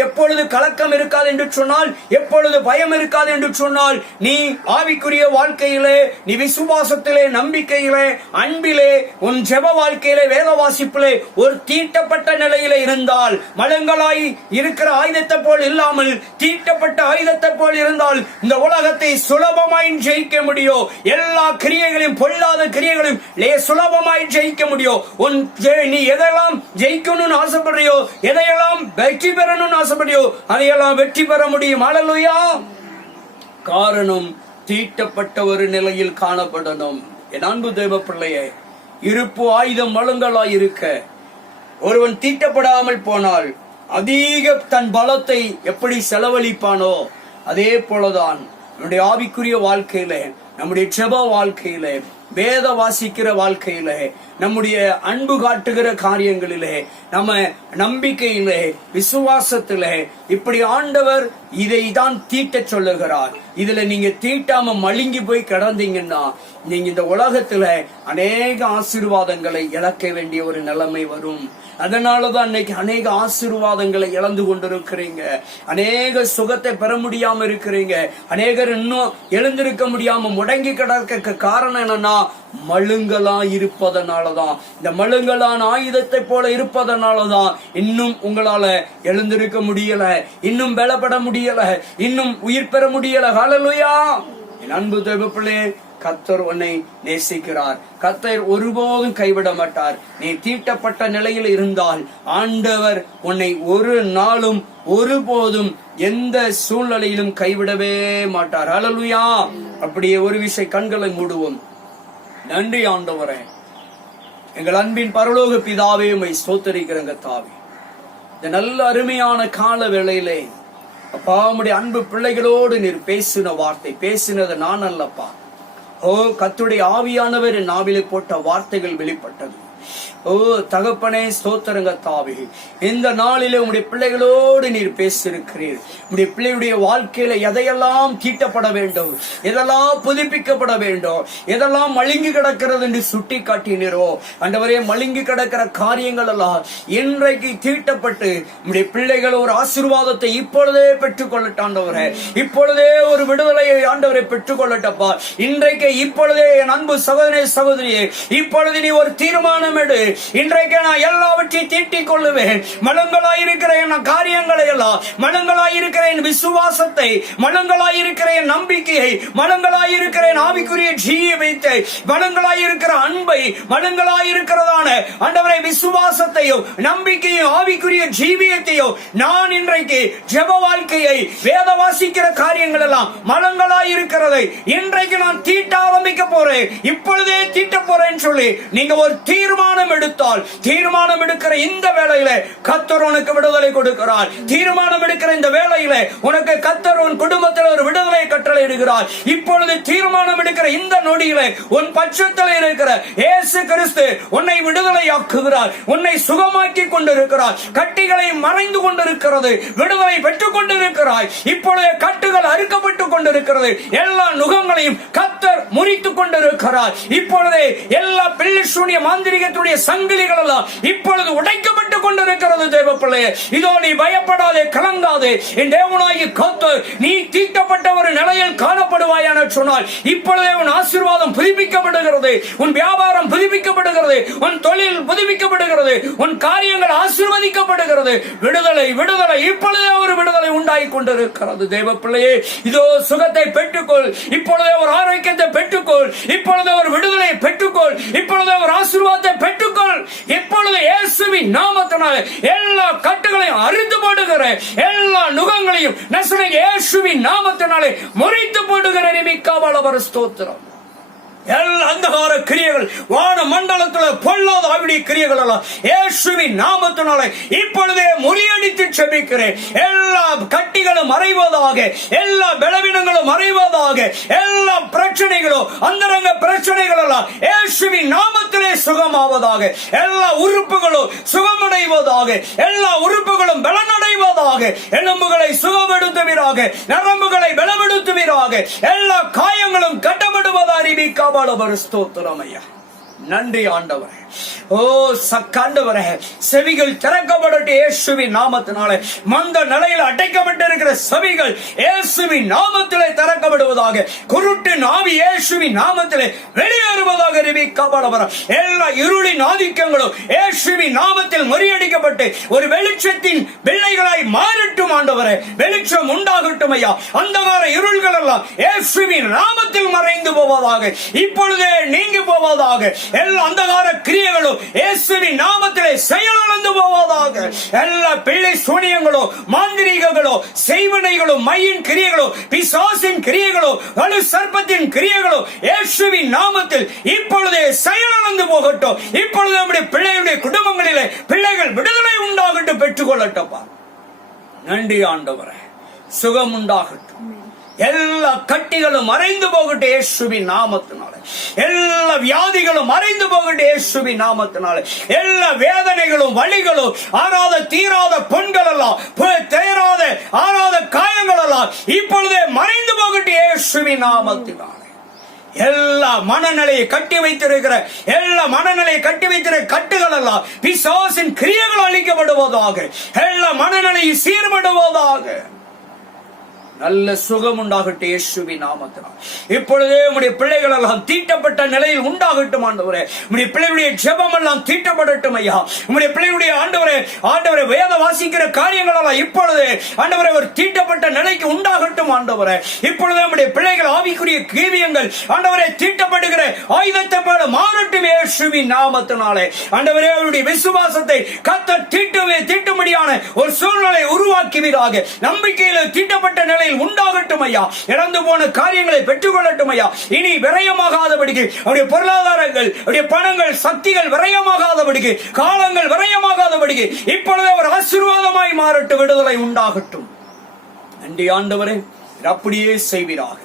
எப்பொழுது கலக்கம் இருக்காது என்று சொன்னால், எப்பொழுது பயம் இருக்காது என்று சொன்னால், நீ ஆவிக்குரிய வாழ்க்கையிலே, நீ விசுவாசத்திலே, நம்பிக்கையிலே, அன்பிலே, உன் ஜெப வாழ்க்கையிலே, வேத வாசிப்பிலே ஒரு தீட்டப்பட்ட நிலையிலே இருந்தால், மலங்களாய் இருக்கிற ஆயுதத்தை போல் இல்லாமல் தீட்டப்பட்ட ஆயுதத்தை போல் இருந்தால், இந்த உலகத்தை சுலபமாய் ஜெயிக்க முடியும். எல்லா கிரியைகளையும், பொல்லாத கிரியைகளையும் சுலபமாய் ஜெயிக்க முடியும். நீ எதெல்லாம் ஜெயிக்கணும்னு ஆசைப்படுறியோ, எதையெல்லாம் வெற்றி பெறணும்னு ஆசைப்படுறியோ, அதையெல்லாம் வெற்றி பெற முடியும். அல்லேலூயா. காரணம் தீட்டப்பட்ட ஒரு நிலையில் காணப்படணும். என் அன்பு தேவ பிள்ளையே, இருப்பு ஆயுதம் மழுங்கலாய் இருக்க ஒருவன் தீட்டப்படாமல் போனால் அதிக தன் பலத்தை எப்படி செலவழிப்பானோ, அதே போலதான் நம்முடைய ஆவிக்குரிய வாழ்க்கையில, நம்முடைய ஜெப வாழ்க்கையில, வேத வாசிக்கிற வாழ்க்கையிலே, நம்முடைய அன்பு காட்டுகிற காரியங்களிலே, நம்ம நம்பிக்கையிலே, விசுவாசத்திலே, இப்படி ஆண்டவர் இதை தான் தீட்ட சொல்லுகிறார். இதுல நீங்க தீட்டாம மழுங்கி போய் கிடந்தீங்கன்னா, நீங்க இந்த உலகத்துல அநேக ஆசீர்வாதங்களை இழக்க வேண்டிய ஒரு நிலைமை வரும். அதனாலதான் இன்னைக்கு அநேக ஆசீர்வாதங்களை இழந்து கொண்டிருக்கிறீங்க, அநேக சுகத்தை பெற முடியாம இருக்கிறீங்க, அநேகர் இன்னும் எழுந்திருக்க முடியாம முடங்கி கிடக்க காரணம் என்னன்னா, மழுங்கலாயிருப்பதனாலதான், இந்த மழுங்கலான ஆயுதத்தை போல இருப்பதனாலதான் இன்னும் உங்களால எழுந்திருக்க முடியல, இன்னும் பலப்பட முடியல, இன்னும் உயிர் பெற முடியல. ஹல்லேலூயா. என் அன்பு தேவ பிள்ளையே, கர்த்தர் உன்னை நேசிக்கிறார். கர்த்தர் ஒருபோதும் கைவிட மாட்டார். நீ தீட்டப்பட்ட நிலையில் இருந்தால் ஆண்டவர் உன்னை ஒரு நாளும் ஒருபோதும் எந்த சூழ்நிலையிலும் கைவிடவே மாட்டார். ஹல்லேலூயா. அப்படியே ஒரு விசை கண்களை மூடுவோம். நன்றி ஆண்டவரே, எங்கள் அன்பின் பரலோக பிதாவே, உம்மை ஸ்தோத்திரிக்கிறேன் கர்த்தாவே. இந்த நல்ல அருமையான கால வேளையிலே அப்பா, உம்முடைய அன்பு பிள்ளைகளோடு நீர் பேசின வார்த்தை, பேசினது நான் அல்லப்பா. ஓ கர்த்தருடைய ஆவியானவர் என் நாவிலே போட்ட வார்த்தைகள் வெளிப்பட்டது. ஓ தகப்பனே, ஸ்தோத்திரங்க தாவே. இந்த நாளிலே உம்முடைய பிள்ளைகளோடு நீர் பேசியிருக்கிறீர். உம்முடைய பிள்ளையுடைய வாழ்க்கையில எதையெல்லாம் தீட்டப்பட வேண்டும், எதெல்லாம் புதுப்பிக்கப்பட வேண்டும், எதெல்லாம் மழுங்கி கிடக்கிறது என்று சுட்டி காட்டினீரோ ஆண்டவரே, மழுங்கி கிடக்கிற காரியங்கள் எல்லாம் இன்றைக்கு தீட்டப்பட்டு உம்முடைய பிள்ளைகள் ஒரு ஆசீர்வாதத்தை இப்பொழுதே பெற்றுக் கொள்ளட்டாண்டவரே. இப்பொழுதே ஒரு விடுதலையை ஆண்டவரை பெற்றுக் கொள்ளட்டப்பா. இன்றைக்கு இப்பொழுதே என் அன்பு சகோதரனே, சகோதரியே, இப்பொழுது நீ ஒரு தீர்மானம் எடு. இன்றைக்கு நான் எல்லாவற்றையும் தீட்டிக் கொள்ளுவேன். மலங்களாயிருக்கிற என் காரியங்களை எல்லாம், மலங்களாயிருக்கிற என் விசுவாசத்தை, மலங்களாயிருக்கிற என் நம்பிக்கையை, மலங்களாயிருக்கிற என் ஆவிக்குரிய ஜீவியத்தை, மலங்களாயிருக்கிற அன்பை, மலங்களாயிருக்கிறதான ஆண்டவரை விசுவாசத்தையும் நம்பிக்கையும் ஆவிக்குரிய ஜீவியத்தையும் நான் இன்றைக்கு ஜெப வாழ்க்கையை, வேத வாசிக்கிற காரியங்கள் எல்லாம் மலங்களாயிருக்கிறதை இன்றைக்கு நான் தீட்ட ஆரம்பிக்க போறேன். இப்பொழுதே தீட்ட போறேன்னு சொல்லி நீங்க ஒரு தீர்மானம் எடுத்தால், தீர்மானம் எடுக்கிற இந்த வேளையில கர்த்தர் உனக்கு விடுதலை கொடுக்கிறார். தீர்மானம் எடுக்கிற இந்த வேளையில உனக்கு கர்த்தர் உன் குடும்பத்தில் ஒரு விடுதலை கட்டளை இடுகிறார். இப்பொழுது தீர்மானம் எடுக்கிற இந்த நொடியில உன் பட்சத்தில் இருக்கிற இயேசு கிறிஸ்து உன்னை விடுதலையாக்குகிறார், உன்னை சுகமாக்கி கொண்டிருக்கிறார். கட்டிகளை மறைந்து கொண்டிருக்கிறது, விடுதலை பெற்றுக் கொண்டிருக்கிறாய். இப்பொழுது கட்டுகள் அறுக்கப்பட்டுக் கொண்டிருக்கிறது, எல்லா நுகங்களையும் கர்த்தர் முறித்துக் கொண்டிருக்கிறார். இப்பொழுது எல்லா பில்லி சூனிய மாந்திரிகத்துடைய சங்கிலிகள் எல்லாம் இப்பொழுது உடைக்கப்பட்டுக் கொண்டிருக்கிறது. தேவ பிள்ளையே, இதோ நீ பயப்படாதே, கலங்காதே. என் தேவனாகிய கர்த்தர் நீ தீட்டப்பட்ட ஒரு நிலையில் காணப்படுவாயான சொன்னால் இப்பொழுதே உன் ஆசீர்வாதம் புதுப்பிக்கப்படுகிறது, உன் வியாபாரம் புதுப்பிக்கப்படுகிறது, உன் தொழில் புதுப்பிக்கப்படுகிறது, உன் காரியங்கள் ஆசீர்வதிக்கப்படுகிறது. விடுதலை, விடுதலை, இப்பொழுதே ஒரு விடுதலை உண்டாகி கொண்டிருக்கிறது. தேவ பிள்ளையே, இதோ சுகத்தை பெற்றுக்கொள், இப்பொழுதே ஒரு ஆரோக்கியத்தை பெற்றுக்கொள், இப்பொழுது ஒரு விடுதலை பெற்றுக்கொள், இப்பொழுது ஒரு ஆசீர்வாதத்தை பெற்றுக்கொள். இப்பொழுது இயேசுவின் நாமத்தினாலே எல்லா கட்டுகளையும் அறுத்து போடுகிற, எல்லா நுகங்களையும் நசரேய இயேசுவின் நாமத்தினாலே முறித்து போடுகிற. நிமிக்காவளவர் ஸ்தோத்திரம். எல்லா அந்தகார கிரியைகள், வான மண்டலத்தில் பொல்லாத ஆவிடைய கிரியைகள் எல்லாம் இயேசுவின் நாமத்தினாலே இப்பொழுதே முறியடித்து செபிக்கிறேன். எல்லா கட்டிகளும் மறைவதாக, எல்லா பலவீனங்களும் மறைவதாக, எல்லா பிரச்சனைகளும் அந்தரங்க பிரச்சனைகள் எல்லாம் இயேசுவின் நாமத்திலே சுகமாவதாக, எல்லா உறுப்புகளும் சுகமடைவதாக, எல்லா உறுப்புகளும் பலனடைவதாக, எலும்புகளை சுகப்படுத்துவீராக, நரம்புகளை பலப்படுத்துவீராக, எல்லா காயங்களும் கட்டப்படுவதாக. ஸ்தோத்திரமையா. நன்றி ஆண்டவரே. ஓ சக்காண்டவரே, செவிகள் திறக்கப்படட்டும் இயேசுவின் நாமத்தினாலே. மந்த நிலையில் அடைக்கப்பட்டிருக்கிற செவிகள் இயேசுவின் நாமத்திலே திறக்கப்படுவதாக. குருட்டு நாவி இயேசுவின் நாமத்திலே வெளியேறுவதாக. எல்லா இருளின் ஆதிக்கங்களும் இயேசுவின் நாமத்தில் முறியடிக்கப்பட்டு ஒரு வெளிச்சத்தின் பிள்ளைகளாய் மாறட்டும் ஆண்டவரே. வெளிச்சம் உண்டாகட்டும் ஐயா. அந்தகார இருள்கள் எல்லாம் இயேசுவின் நாமத்தில் மறைந்து போவதாக, இப்பொழுதே நீங்கி போவதாக. எல்லா அந்தகார கிரியைகளும் இயேசுவின் நாமத்திலே செயலிழந்து போவதாக. எல்லா பிள்ளை சூனியங்களும் மாந்திரீகங்களும் செய்வனைகளும் மையின் கிரியைகளும் பிசாசின் கிரியைகளும் வலு சர்ப்பத்தின் கிரியைகளும் இயேசுவின் நாமத்தில் இப்பொழுதே செயலிழந்து போகட்டும். இப்பொழுது நம்முடைய பிள்ளைகளுடைய குடும்பங்களிலே பிள்ளைகள் விடுதலை உண்டாகட்டும், பெற்றுக் கொள்ளட்டும். நன்றி ஆண்டவரே. சுகம் உண்டாகட்டும். எல்லா கட்டிகளும் மறைந்து போகட்டும் இயேசுவின் நாமத்தினாலே. எல்லா வியாதிகளும் மறைந்து போகட்டும் இயேசுவின் நாமத்தினாலே. எல்லா வேதனைகளும் வலிகளும் ஆறாத தீராத பொண்கள் எல்லாம், தேராத ஆறாத காயங்கள் எல்லாம் இப்பொழுதே மறைந்து போகட்டும் இயேசுவின் நாமத்தினாலே. எல்லா மனநிலையை கட்டி வைத்திருக்கிற, எல்லா மனநிலையை கட்டி வைத்திருக்கிற கட்டுகள் எல்லாம் பிசாசின் கிரியைகள் அளிக்கப்படுவதாக. எல்லா மனநிலையை சீர்படுவதாக. நல்ல சுகம் உண்டாகட்டும் இயேசுவின் நாமத்தினால். இப்பொழுதே உம்முடைய பிள்ளைகள் எல்லாம் தீட்டப்பட்ட நிலையில் உண்டாகட்டும் ஆண்டவரே. உம்முடைய பிள்ளைகளுடைய ஜெபம் எல்லாம் தீட்டப்படட்டும் ஐயா. உம்முடைய பிள்ளைகளுடைய ஆண்டவரே வேத வாசிக்கிற காரியங்கள் எல்லாம் இப்பொழுது ஆண்டவரே ஒரு தீட்டப்பட்ட நிலைக்கு உண்டாகட்டும் ஆண்டவரே. இப்பொழுது நம்முடைய பிள்ளைகள் ஆவிக்குரிய கீவியங்கள் ஆண்டவரே தீட்டப்படுகிற ஆயுதத்தை போல மாறட்டும் இயேசுவின் நாமத்தினாலே. ஆண்டவரே அவருடைய விசுவாசத்தை கர்த்தர் தீட்டும்படியான ஒரு சூழ்நிலை உருவாக்குவீராக. நம்பிக்கையில தீட்டப்பட்ட நிலை உண்டாகட்டும் ஐயா. இழந்து போன காரியங்களை பெற்றுக் கொள்ளட்டும் ஐயா. இனி விரயமாகாதபடிக்கு அவருடைய பொருளாதாரங்கள், அவருடைய பணங்கள், சக்திகள் விரயமாகாதபடிக்கு, காலங்கள் விரயமாகாதபடிக்கு இப்பொழுதே ஒரு ஆசீர்வாதமாய் மாறட்டும். விடுதலை உண்டாகட்டும். நன்றி ஆண்டவரே, அப்படியே செய்வீராக.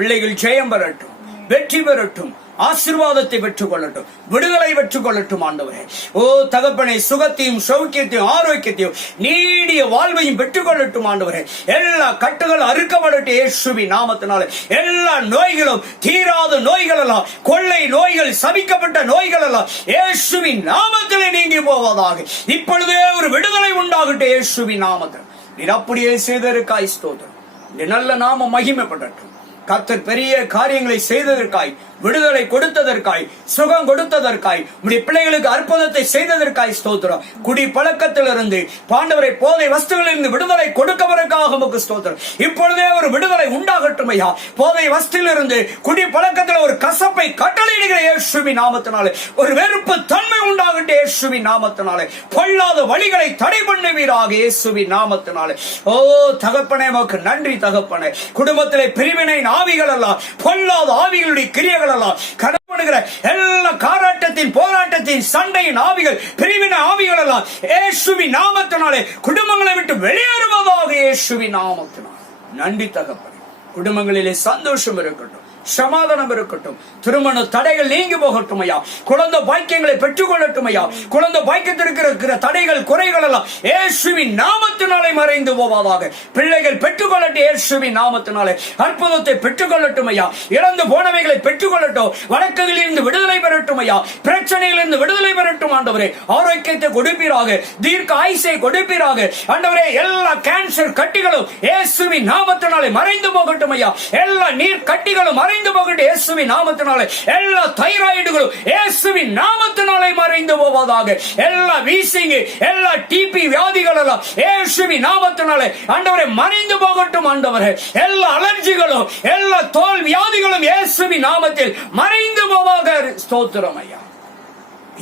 பிள்ளைகள் ஜெயம் பெறட்டும், வெற்றி பெறட்டும், ஆசீர்வாதத்தை பெற்றுக் கொள்ளட்டும், விடுதலை பெற்றுக் கொள்ளட்டும் ஆண்டவரே. ஓ தகப்பனே, சுகத்தையும் சௌக்கியத்தையும் ஆரோக்கியத்தையும் நீடிய வாழ்வையும் பெற்றுக் கொள்ளட்டும் ஆண்டவரே. எல்லா கட்டுகள் அறுக்கப்படட்டும் இயேசுவின் நாமத்தினாலே. எல்லா நோய்களும், தீராத நோய்கள் எல்லாம், கொள்ளை நோய்கள், சபிக்கப்பட்ட நோய்கள் எல்லாம் இயேசுவின் நாமத்திலே நீங்கி போவதாக. இப்பொழுதே ஒரு விடுதலை உண்டாகட்டும் இயேசுவின் நாமத்தில். நீர் அப்படியே செய்ததற்காய் ஸ்தோத்திரம். இந்த நல்ல நாமம் மகிமைப்படட்டும். கர்த்தர் பெரிய காரியங்களை செய்ததற்காய், விடுதலை கொடுத்ததற்காய், சுகம் கொடுத்ததற்காய், உடைய பிள்ளைகளுக்கு அற்புதத்தை செய்ததற்காய் ஸ்தோத்திரம். குடி பழக்கத்திலிருந்து பாண்டவரை போதை வஸ்துகளிலிருந்து விடுதலை கொடுக்கவதற்காக உமக்கு ஸ்தோத்திரம். இப்பொழுதே ஒரு விடுதலை உண்டாகட்டும் ஐயா. போதை வஸ்திலிருந்து, குடி பழக்கத்தில் ஒரு கசப்பை கட்டளையிடுகிற இயேசுவின் நாமத்தினாலே ஒரு வெறுப்பு தன்மை உண்டாகட்டும் இயேசுவின் நாமத்தினாலே. பொல்லாத வழிகளை தடை பண்ணுவீராக இயேசுவின் நாமத்தினாலே. ஓ தகப்பனே, உமக்கு நன்றி தகப்பனே. குடும்பத்திலே பிரிவினை ஆவிகள் எல்லாம், பொல்லாத ஆவிகளுடைய கிரியைகள் எல்லாம், கடப்படுகிற எல்லா காராட்டத்தின், போராட்டத்தின், சண்டையின் ஆவிகள், பிரிவினை ஆவிகள் எல்லாம் இயேசுவின் நாமத்தினாலே குடும்பங்களை விட்டு வெளியேறுவதாக இயேசுவின் நாமத்தினாலே. நன்றி தகப்பனே. குடும்பங்களிலே சந்தோஷம் இருக்கட்டும், சமாதானம் இருக்கட்டும். திருமண தடைகள் நீங்கி போகட்டும் ஐயா. குழந்தை பாக்கியங்களை பெற்றுக் கொள்ளட்டும் ஐயா. குழந்தை பாக்கியத்திற்கு தடைகள், குறைகள் எல்லாம் இயேசுவின் நாமத்தினாலே மறைந்து போவதாக. பிள்ளைகள் பெற்றுக் கொள்ளட்டும் இயேசுவின் நாமத்தினாலே. அற்புதத்தை பெற்றுக் கொள்ளட்டும் ஐயா. இழந்து போனவைகளை பெற்றுக் கொள்ளட்டும். வழக்குகளில் இருந்து விடுதலை பெறட்டும் ஐயா. பிரச்சனைகளிலிருந்து விடுதலை பெறட்டும் ஆண்டவரே. ஆரோக்கியத்தை கொடுப்பீராக, தீர்க்க ஆயுசை கொடுப்பீராக ஆண்டவரே. எல்லா கேன்சர் கட்டிகளும் இயேசுவின் நாமத்தினாலே மறைந்து போகட்டும் ஐயா. எல்லா நீர் கட்டிகளும் மறைந்து போகட்டும் இயேசுவின் நாமத்தினாலே. எல்லா தைராய்டுகளும் இயேசுவின் நாமத்தினாலே மறைந்து போவதாக. எல்லா வீசிங், எல்லா டிபி வியாதிகள் எல்லாம் இயேசுவின் நாமத்தினாலே ஆண்டவரே மறைந்து போகட்டும் ஆண்டவரே. எல்லா அலர்ஜிகளும், எல்லா தோல் வியாதிகளும் இயேசுவின் நாமத்தில் மறைந்து போவாக. ஸ்தோத்திரம் ஐயா.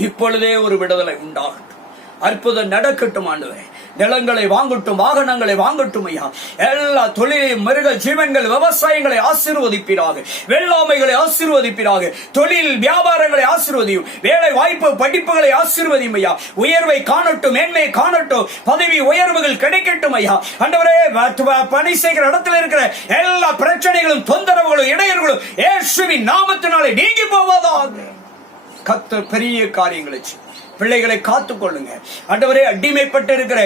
இப்பொழுதே ஒரு விடுதலை உண்டாகட்டும். அற்புதம் நடக்கட்டும் ஆண்டவரே. நிலங்களை வாங்கட்டும், வாகனங்களை வாங்கட்டும் ஐயா. எல்லா தொழிலையும், மிருக ஜீவன்கள், விவசாயங்களை ஆசீர்வதிப்பீராக. வெள்ளாமைகளை ஆசீர்வதிப்பீராக. தொழில் வியாபாரங்களை ஆசீர்வதியும். வேலை வாய்ப்பு, படிப்புகளை ஆசீர்வதியும் ஐயா. உயர்வை காணட்டும், மேன்மையை காணட்டும், பதவி உயர்வுகள் கிடைக்கட்டும் ஐயா. ஆண்டவரே, பணி செய்கிற இடத்துல இருக்கிற எல்லா பிரச்சனைகளும், தொந்தரவுகளும், இடையர்களும் இயேசுவின் நாமத்தினாலே நீங்கி போவதாக. கர்த்தர் பெரிய காரியங்களை பிள்ளைகளை காத்துக் கொள்ளுங்க ஆண்டவரே. அடிமைப்பட்டு இருக்கிற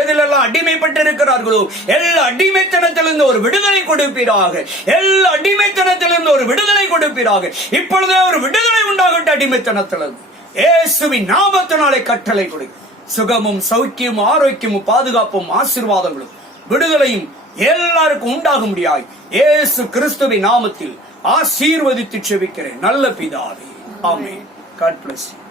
எதிலெல்லாம் அடிமைப்பட்டு இருக்கிறார்களோ எல்லா அடிமைத்தனத்திலிருந்து ஒரு விடுதலை கொடுப்பீராக. எல்லா அடிமைத்தனத்திலிருந்து ஒரு விடுதலை கொடுப்பீராக. இப்பொழுதே ஒரு விடுதலை உண்டாகட்டும் அடிமைத்தனத்திலிருந்து இயேசுவின் நாமத்தினாலே கட்டளை கொடு. சுகமும் சௌக்கியமும் ஆரோக்கியமும் பாதுகாப்பும் ஆசீர்வாதங்களும் விடுதலையும் எல்லாருக்கும் உண்டாக முடியாது. இயேசு கிறிஸ்துவின் நாமத்தில் ஆசீர்வதித்து செபிக்கிறேன் நல்ல பிதாவே. ஆமென். God bless you.